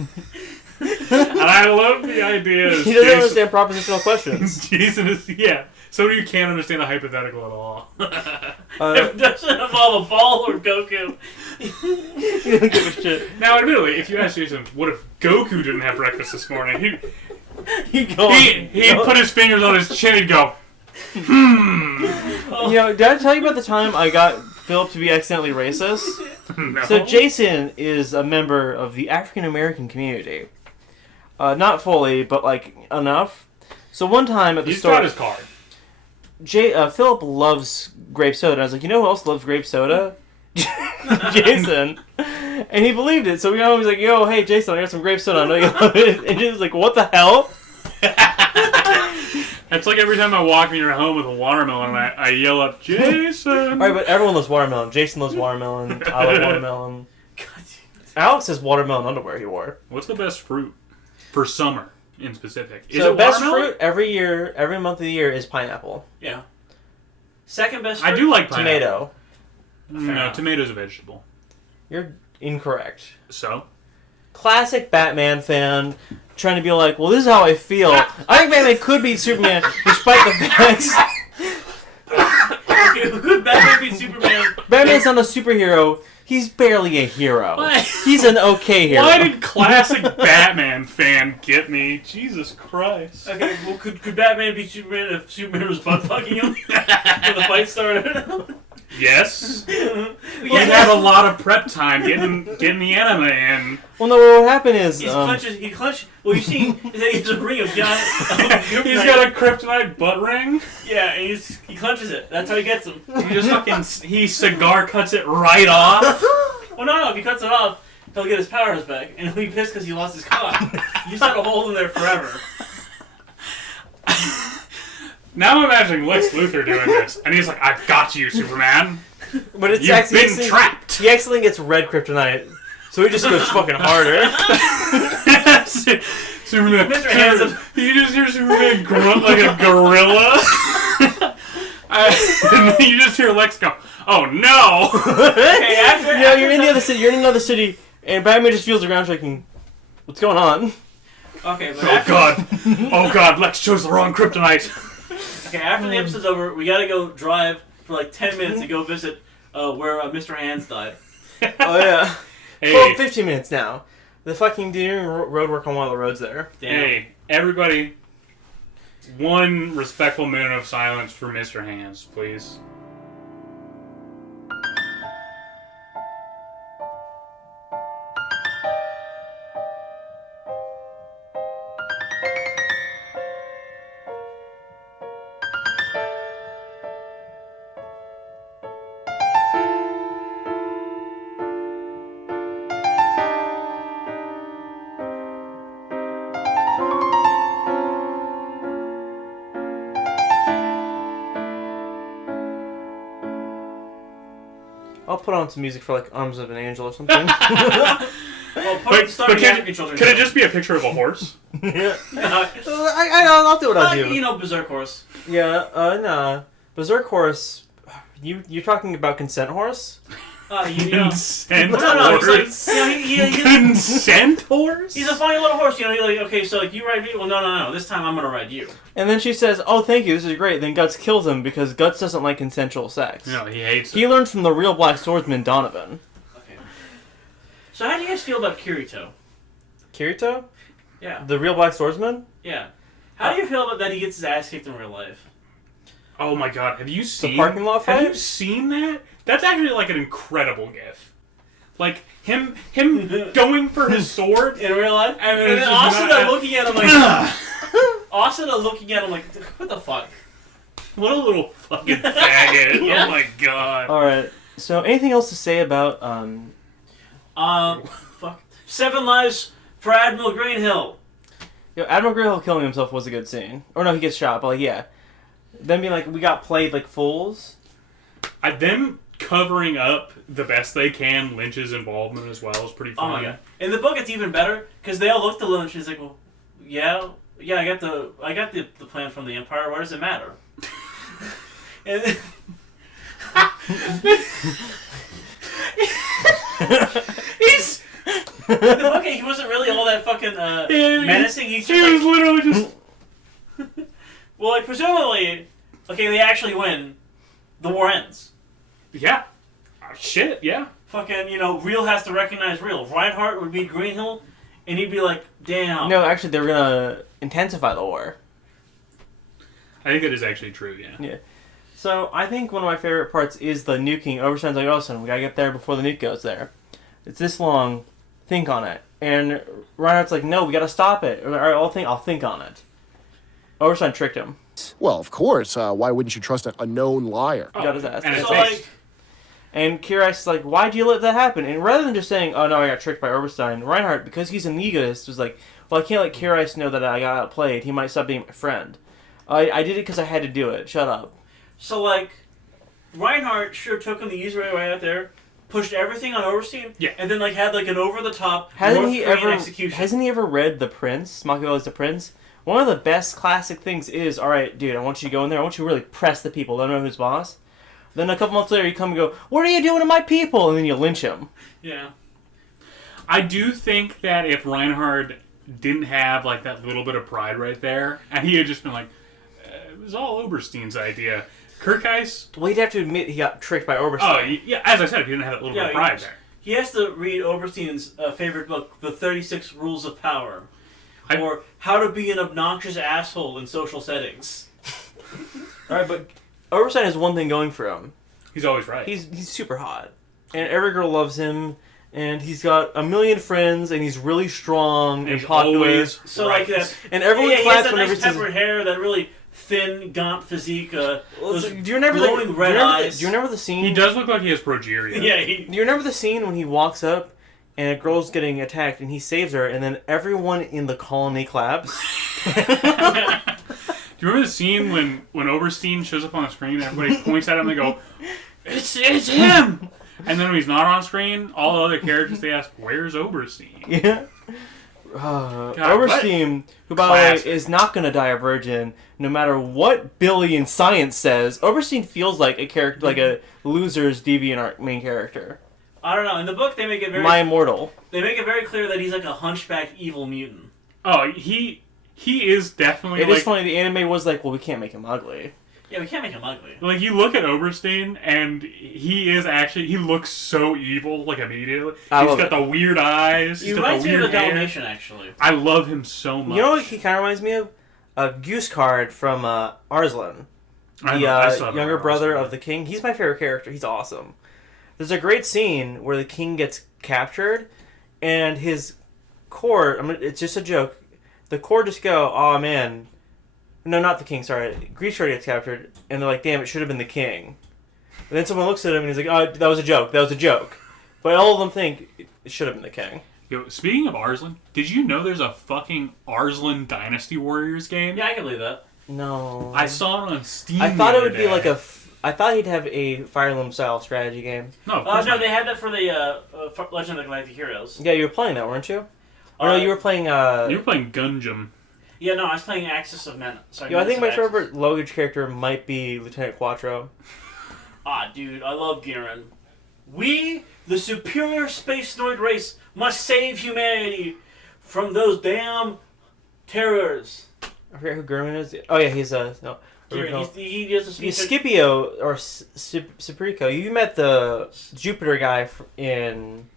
And I love the idea. He doesn't understand propositional questions. Jason is, yeah. Somebody who can't understand a hypothetical at all. If it doesn't involve a ball or Goku. He doesn't give a shit. Now, admittedly, if you ask Jason, what if Goku didn't have breakfast this morning? He'd put his fingers on his chin and go, You know, did I tell you about the time I got Philip to be accidentally racist? no. So Jason is a member of the African American community. Not fully, but enough. So one time at the He's store, got his card. Philip loves grape soda. I was like, you know who else loves grape soda? Jason. And he believed it. So we always like, yo, hey, Jason, I got some grape soda. I know you love it. And Jason's like, what the hell? It's like every time I walk in your home with a watermelon, I yell up, Jason! Alright, but everyone loves watermelon. Jason loves watermelon. I love watermelon. Alex has watermelon underwear he wore. What's the best fruit for summer in specific? Is So it best watermelon? fruit every month of the year is pineapple. Yeah. Second best fruit? I do like pineapple. Tomato. No, tomato's a vegetable. You're incorrect. So? Classic Batman fan trying to be like, well, this is how I feel. I think Batman could beat Superman despite the facts. Could Batman beat Superman? Batman's not a superhero. He's barely a hero. What? He's an okay hero. Why did classic Batman fan get me? Jesus Christ. Okay, well, could Batman beat Superman if Superman was butt fucking him when the fight started? Yes. Yeah. We have a lot of prep time getting the anime in. Well, no, what happened is... He clenches. Well, you see, he has a ring of giant. He's got a kryptonite butt ring. Yeah, and he clenches it. That's how he gets him. He just he cigar cuts it right off. Well, no, if he cuts it off, he'll get his powers back, and he'll be pissed because he lost his cock. You just had to hold him there forever. Now I'm imagining Lex Luthor doing this, and he's like, "I've got you, Superman. But it's You've been trapped." He accidentally gets red kryptonite, so he just goes fucking harder. Superman. Mr. Handsome. You just hear Superman grunt like a gorilla. And then you just hear Lex go, "Oh no!" Okay, after, You're in the other city. You're in another city, and Batman just feels the ground shaking. What's going on? Okay, but Oh god, Lex chose the wrong kryptonite. Okay, after the episode's over, we gotta go drive for like 10 minutes to go visit where Mr. Hands died. Oh yeah. Hey, Well, 15 minutes now. The fucking doing road work on one of the roads there. Damn. hey, everybody, one respectful minute of silence for Mr. Hands, please. I'll put on some music for like Arms of an Angel or something. Well, But starting can African children. it just be a picture of a horse? Yeah. I'll do what I do. You know, Berserk Horse. Yeah, nah. Berserk Horse. You're talking about Consent Horse? You know. Consent No, horse? he's like, he's Consent horse? a funny little horse, you know. He's like, okay, so like you ride me. Well, no. This time I'm gonna ride you. And then she says, "Oh, thank you. This is great." Then Guts kills him because Guts doesn't like consensual sex. No, he hates He it. learned from the real Black Swordsman Donovan. Okay. So how do you guys feel about Kirito? Kirito, Yeah. the real Black Swordsman. Yeah. How do you feel about that he gets his ass kicked in real life? Oh my god, have you seen... parking lot Have fight? you seen that? That's actually like an incredible gif. Like, him going for his sword, In real life? and And it's then just Asuna not- looking at him like... Asuna looking at him like, what the fuck? What a little fucking faggot. Yeah. Oh my god. All right. So, anything else to say about Fuck. 7 lives for Admiral Greenhill. Admiral Greyhill killing himself was a good scene. Or no, he gets shot, but like yeah. Then being like, we got played like fools. Them covering up the best they can Lynch's involvement as well is pretty Oh fun. my god. In the book, it's even better because they all looked at Lynch and he's like, well, yeah, I got the plan from the Empire. Why does it matter? And then, he's in the book. He wasn't really all that fucking menacing. He's He just was like, literally just... well, like presumably, okay, they actually win. The war ends. Yeah. Shit, yeah. Fucking, Real has to recognize Real. Reinhardt would beat Greenhill, and he'd be like, damn. No, actually, they were gonna intensify the war. I think that is actually true, yeah. Yeah. So I think one of my favorite parts is the nuking. Overstand's like, oh, son, we gotta get there before the nuke goes there. It's this long. Think on it. And Reinhardt's like, no, we gotta stop it. All right, I'll think on it. Overstand tricked him. Well, of course. Why wouldn't you trust a known liar? He got his ass. and So, it's- like, And Kira is like, why'd you let that happen? And rather than just saying, oh no, I got tricked by Oberstein, Reinhardt, because he's an egoist, was like, well, I can't let Kira know that I got outplayed. He might stop being my friend. I did it because I had to do it. Shut up. So, like, Reinhardt sure took him the easy way out there, pushed everything on Oberstein, Yeah. and then, like, had, like, an over-the-top Hasn't North he Korean ever? execution. Hasn't he ever read The Prince? Machiavelli's The Prince. One of the best classic things is, all right, dude, I want you to go in there. I want you to really press the people. Let them know who's boss. Then a couple months later, you come and go, what are you doing to my people? And then you lynch him. Yeah. I do think that if Reinhardt didn't have like that little bit of pride right there, and he had just been like, it was all Oberstein's idea. Kirkheis. Well, he'd have to admit he got tricked by Oberstein. Oh, yeah. As I said, if he didn't have that little bit of pride there. He has to read Oberstein's favorite book, The 36 Rules of Power. Or How to Be an Obnoxious Asshole in Social Settings. All right, but Oberstein has one thing going for him. He's always right. He's super hot, and every girl loves him, and he's got a million friends, and he's really strong and popular. Always So right. like that, And everyone he has claps that whenever nice he says. peppered hair, that really thin, gaunt physique. Those Do you remember glowing red eyes. Do you remember the scene? He does look like he has progeria. Yeah. Do you remember the scene when he walks up and a girl's getting attacked and he saves her, and then everyone in the colony claps? Do you remember the scene when Oberstein shows up on the screen and everybody points at him and they go, it's him! And then when he's not on screen, all the other characters, they ask, where's Oberstein? Yeah. God, Oberstein, who by Classic. the way is not going to die a virgin, no matter what Billy in science says. Oberstein feels like a character, like a loser's deviant main character. I don't know. In the book, they make it very. My immortal. They make it very clear that he's like a hunchback evil mutant. Oh, he is definitely It like... is funny, the anime was like, well, we can't make him ugly. Yeah, we can't make him ugly. Like, you look at Oberstein, and he is actually... He looks so evil, like, immediately. He's got the weird eyes. He He's got reminds the me of weird the hair. Dalmatian, actually. I love him so much. You know what he kind of reminds me of? A Goose Card from Arslan. I The still haven't younger read brother Arslan. of the king. He's my favorite character. He's awesome. There's a great scene where the king gets captured, and his court... it's just a joke. The court just go, oh man... No, not the king, sorry. Grease Shorty gets captured, and they're like, damn, it should have been the king. And then someone looks at him and he's like, oh, that was a joke, that was a joke. But all of them think it should have been the king. Yo, speaking of Arslan, did you know there's a fucking Arslan Dynasty Warriors game? Yeah, I can believe that. No. I saw it on Steam. I thought the it would other be day. like a... I thought he'd have a Fire Emblem style strategy game. No, of course No, not. they had that for the Legend of the Galactic Heroes. Yeah, you were playing that, weren't you? Or no, you were playing... You were playing Gunjum. Yeah, no, I was playing Axis of Men. Sorry, Yo, I think my Axis. favorite LOGH character might be Lieutenant Quattro. Ah, dude, I love Garen. We, the superior space droid race, must save humanity from those damn terrors. I forget who Gurman is. Oh yeah, he's no. Garen, he does the The speech. Scipio or Ciprico. You met the Jupiter guy in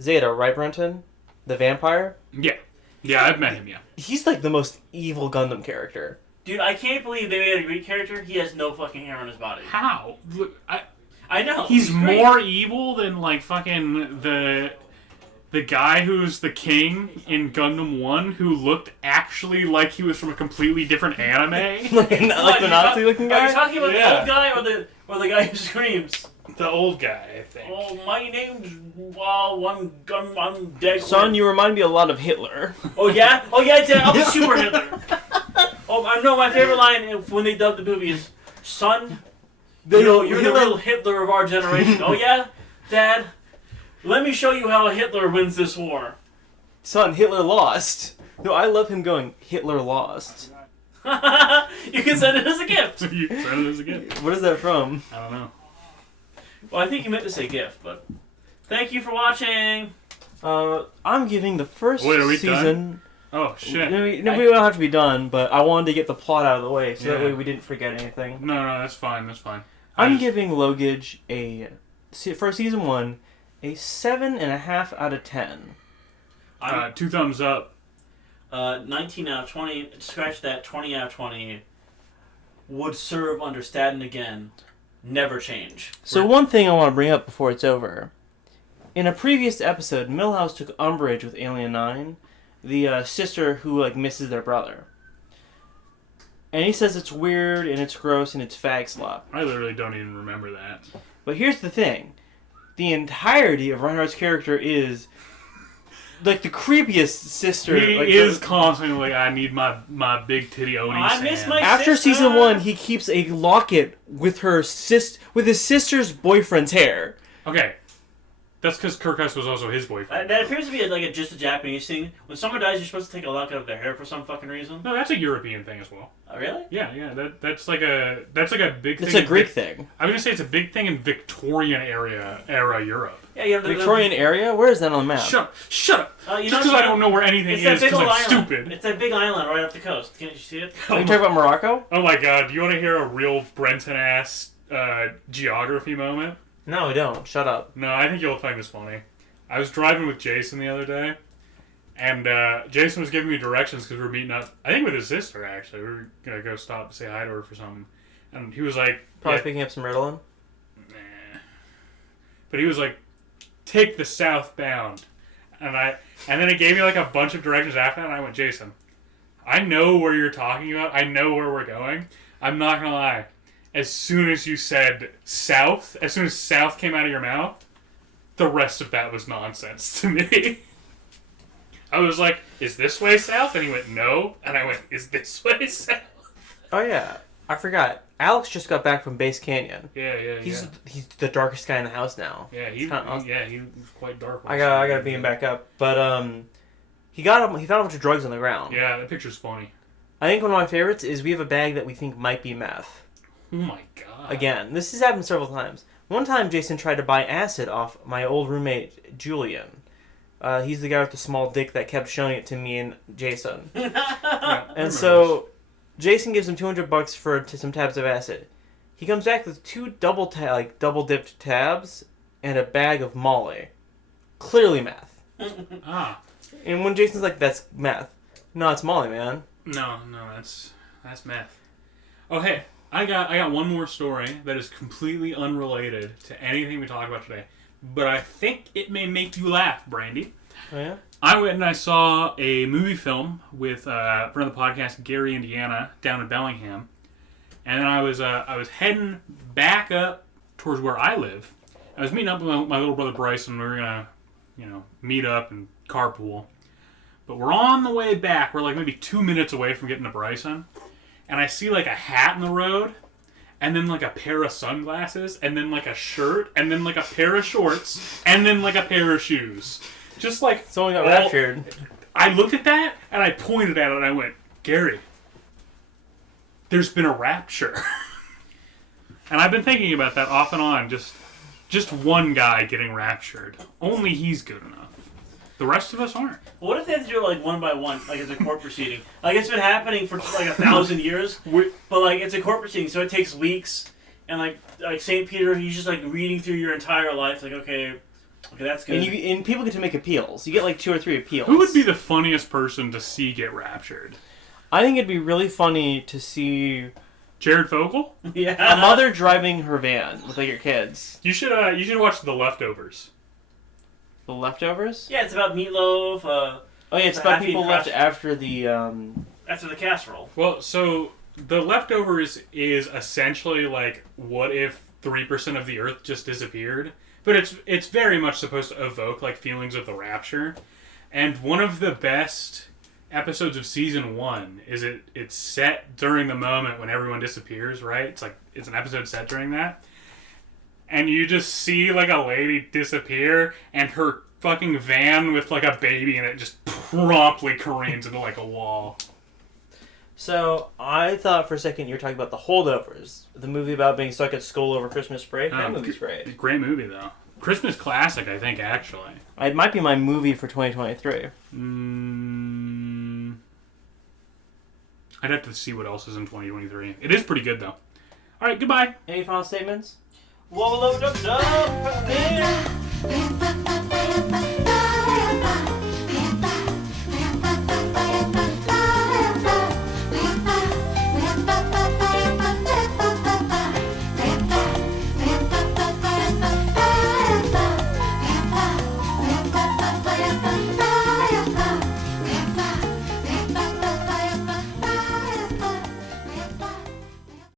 Zeta, right, Brenton? The vampire. Yeah. Yeah, I've met him, yeah. He's like the most evil Gundam character. Dude, I can't believe they made a Greek character. He has no fucking hair on his body. How? Look, I know. he's great. more evil than, like, fucking the guy who's the king in Gundam 1 who looked actually like he was from a completely different anime. Like the Nazi-looking Are guy. you talking about Yeah. the old guy or the guy who screams? The old guy, I think. Oh, my name's I'm dead. Son, you remind me a lot of Hitler. Oh yeah, Dad, I'm a super Hitler. Oh, I know my favorite line when they dubbed the movie is, "Son, you're the real Hitler of our generation." Oh yeah, Dad, let me show you how Hitler wins this war. Son, Hitler lost. No, I love him going, Hitler lost. You can send it as a gift. You sent it as a gift. What is that from? I don't know. Well, I think you meant to say gift, but thank you for watching. I'm giving the first Wait, are we season... Oh, shit. No, we don't have to be done, but I wanted to get the plot out of the way, so that Yeah. way we didn't forget anything. No, that's fine. That's fine. I'm giving LOGH for season 1, a 7.5 out of 10. 2 thumbs up. 19 out of 20. Scratch that. 20 out of 20. Would serve under Staten again. Never change. So one thing I want to bring up before it's over. In a previous episode, Milhouse took umbrage with Alien 9, the sister who misses their brother. And he says it's weird and it's gross and it's fag slop. I literally don't even remember that. But here's the thing. The entirety of Reinhardt's character is like the creepiest sister. He like, is constantly like, I need my big titty Oni I miss sand. my After sister. season 1, he keeps a locket with with his sister's boyfriend's hair. Okay. That's because Kirkus was also his boyfriend. That appears to be just a Japanese thing. When someone dies, you're supposed to take a lock out of their hair for some fucking reason. No, that's a European thing as well. Oh, really? Yeah. That's like a big thing. It's a Greek thing. I was gonna say it's a big thing in Victorian era Europe. Yeah, you know, Victorian area? Where is that on the map? Shut up! You Just because I don't know where anything it's that is big because old I'm island. stupid. It's that big island right off the coast. Can't you see it? Are you talking about Morocco? Oh my god! Do you want to hear a real Brenton ass geography moment? No, I don't. Shut up. No, I think you'll find this funny. I was driving with Jason the other day, and Jason was giving me directions because we were meeting up, I think with his sister, actually. We were going to go stop to say hi to her for something. And he was like... Probably yeah, picking up some Ritalin? nah. But he was like, take the southbound. And then it gave me like a bunch of directions after that, and I went, Jason, I know where you're talking about. I know where we're going. I'm not going to lie. As soon as you said south, as soon as south came out of your mouth, the rest of that was nonsense to me. I was like, is this way south? And he went, no. And I went, is this way south? Oh, yeah. I forgot. Alex just got back from Base Canyon. Yeah. He's the darkest guy in the house now. Yeah, he was quite dark. I gotta beat him back up. But, he found a bunch of drugs on the ground. Yeah, that picture's funny. I think one of my favorites is we have a bag that we think might be meth. Oh my god. Again, this has happened several times. One time, Jason tried to buy acid off my old roommate, Julian. He's the guy with the small dick that kept showing it to me and Jason. And so, Jason gives him $200 for some tabs of acid. He comes back with 2 double-dipped tabs and a bag of Molly. Clearly meth. And when Jason's like, that's meth. No, it's Molly, man. No, that's meth. Oh, hey. I got one more story that is completely unrelated to anything we talked about today, but I think it may make you laugh, Brandy. Oh, yeah? I went and I saw a movie film with a friend of the podcast, Gary, Indiana, down in Bellingham, and then I was heading back up towards where I live. I was meeting up with my little brother Bryson. We were gonna, meet up and carpool, but we're on the way back. We're like maybe 2 minutes away from getting to Bryson. And I see like a hat in the road, and then like a pair of sunglasses, and then like a shirt, and then like a pair of shorts, and then like a pair of shoes. Just like... Someone got raptured. I looked at that, and I pointed at it, and I went, Gary, there's been a rapture. And I've been thinking about that off and on, just one guy getting raptured. Only he's good enough. The rest of us aren't. Well, what if they had to do it like one by one, like it's a court proceeding? Like it's been happening for like 1,000 years, but like it's a court proceeding, so it takes weeks. And like St. Peter, he's just like reading through your entire life, like okay, that's good. And people get to make appeals. You get like 2 or 3 appeals. Who would be the funniest person to see get raptured? I think it'd be really funny to see Jared Fogle? Yeah. a mother driving her van with like her kids. You should watch The Leftovers. The Leftovers? Yeah, it's about meatloaf. Oh yeah, it's the about happy people crash. left after the After the casserole. Well, so The Leftovers is essentially like, what if 3% of the Earth just disappeared? But it's very much supposed to evoke like feelings of the rapture. And one of the best episodes of season 1 is it's set during the moment when everyone disappears, right? It's an episode set during that. And you just see like a lady disappear and her fucking van with like a baby in it just promptly careens into like a wall. So, I thought for a second you were talking about The Holdovers, the movie about being stuck at school over Christmas break. That movie's great. Great movie, though. Christmas classic, I think, actually. It might be my movie for 2023. I'd have to see what else is in 2023. It is pretty good, though. All right, goodbye. Any final statements? Whoa,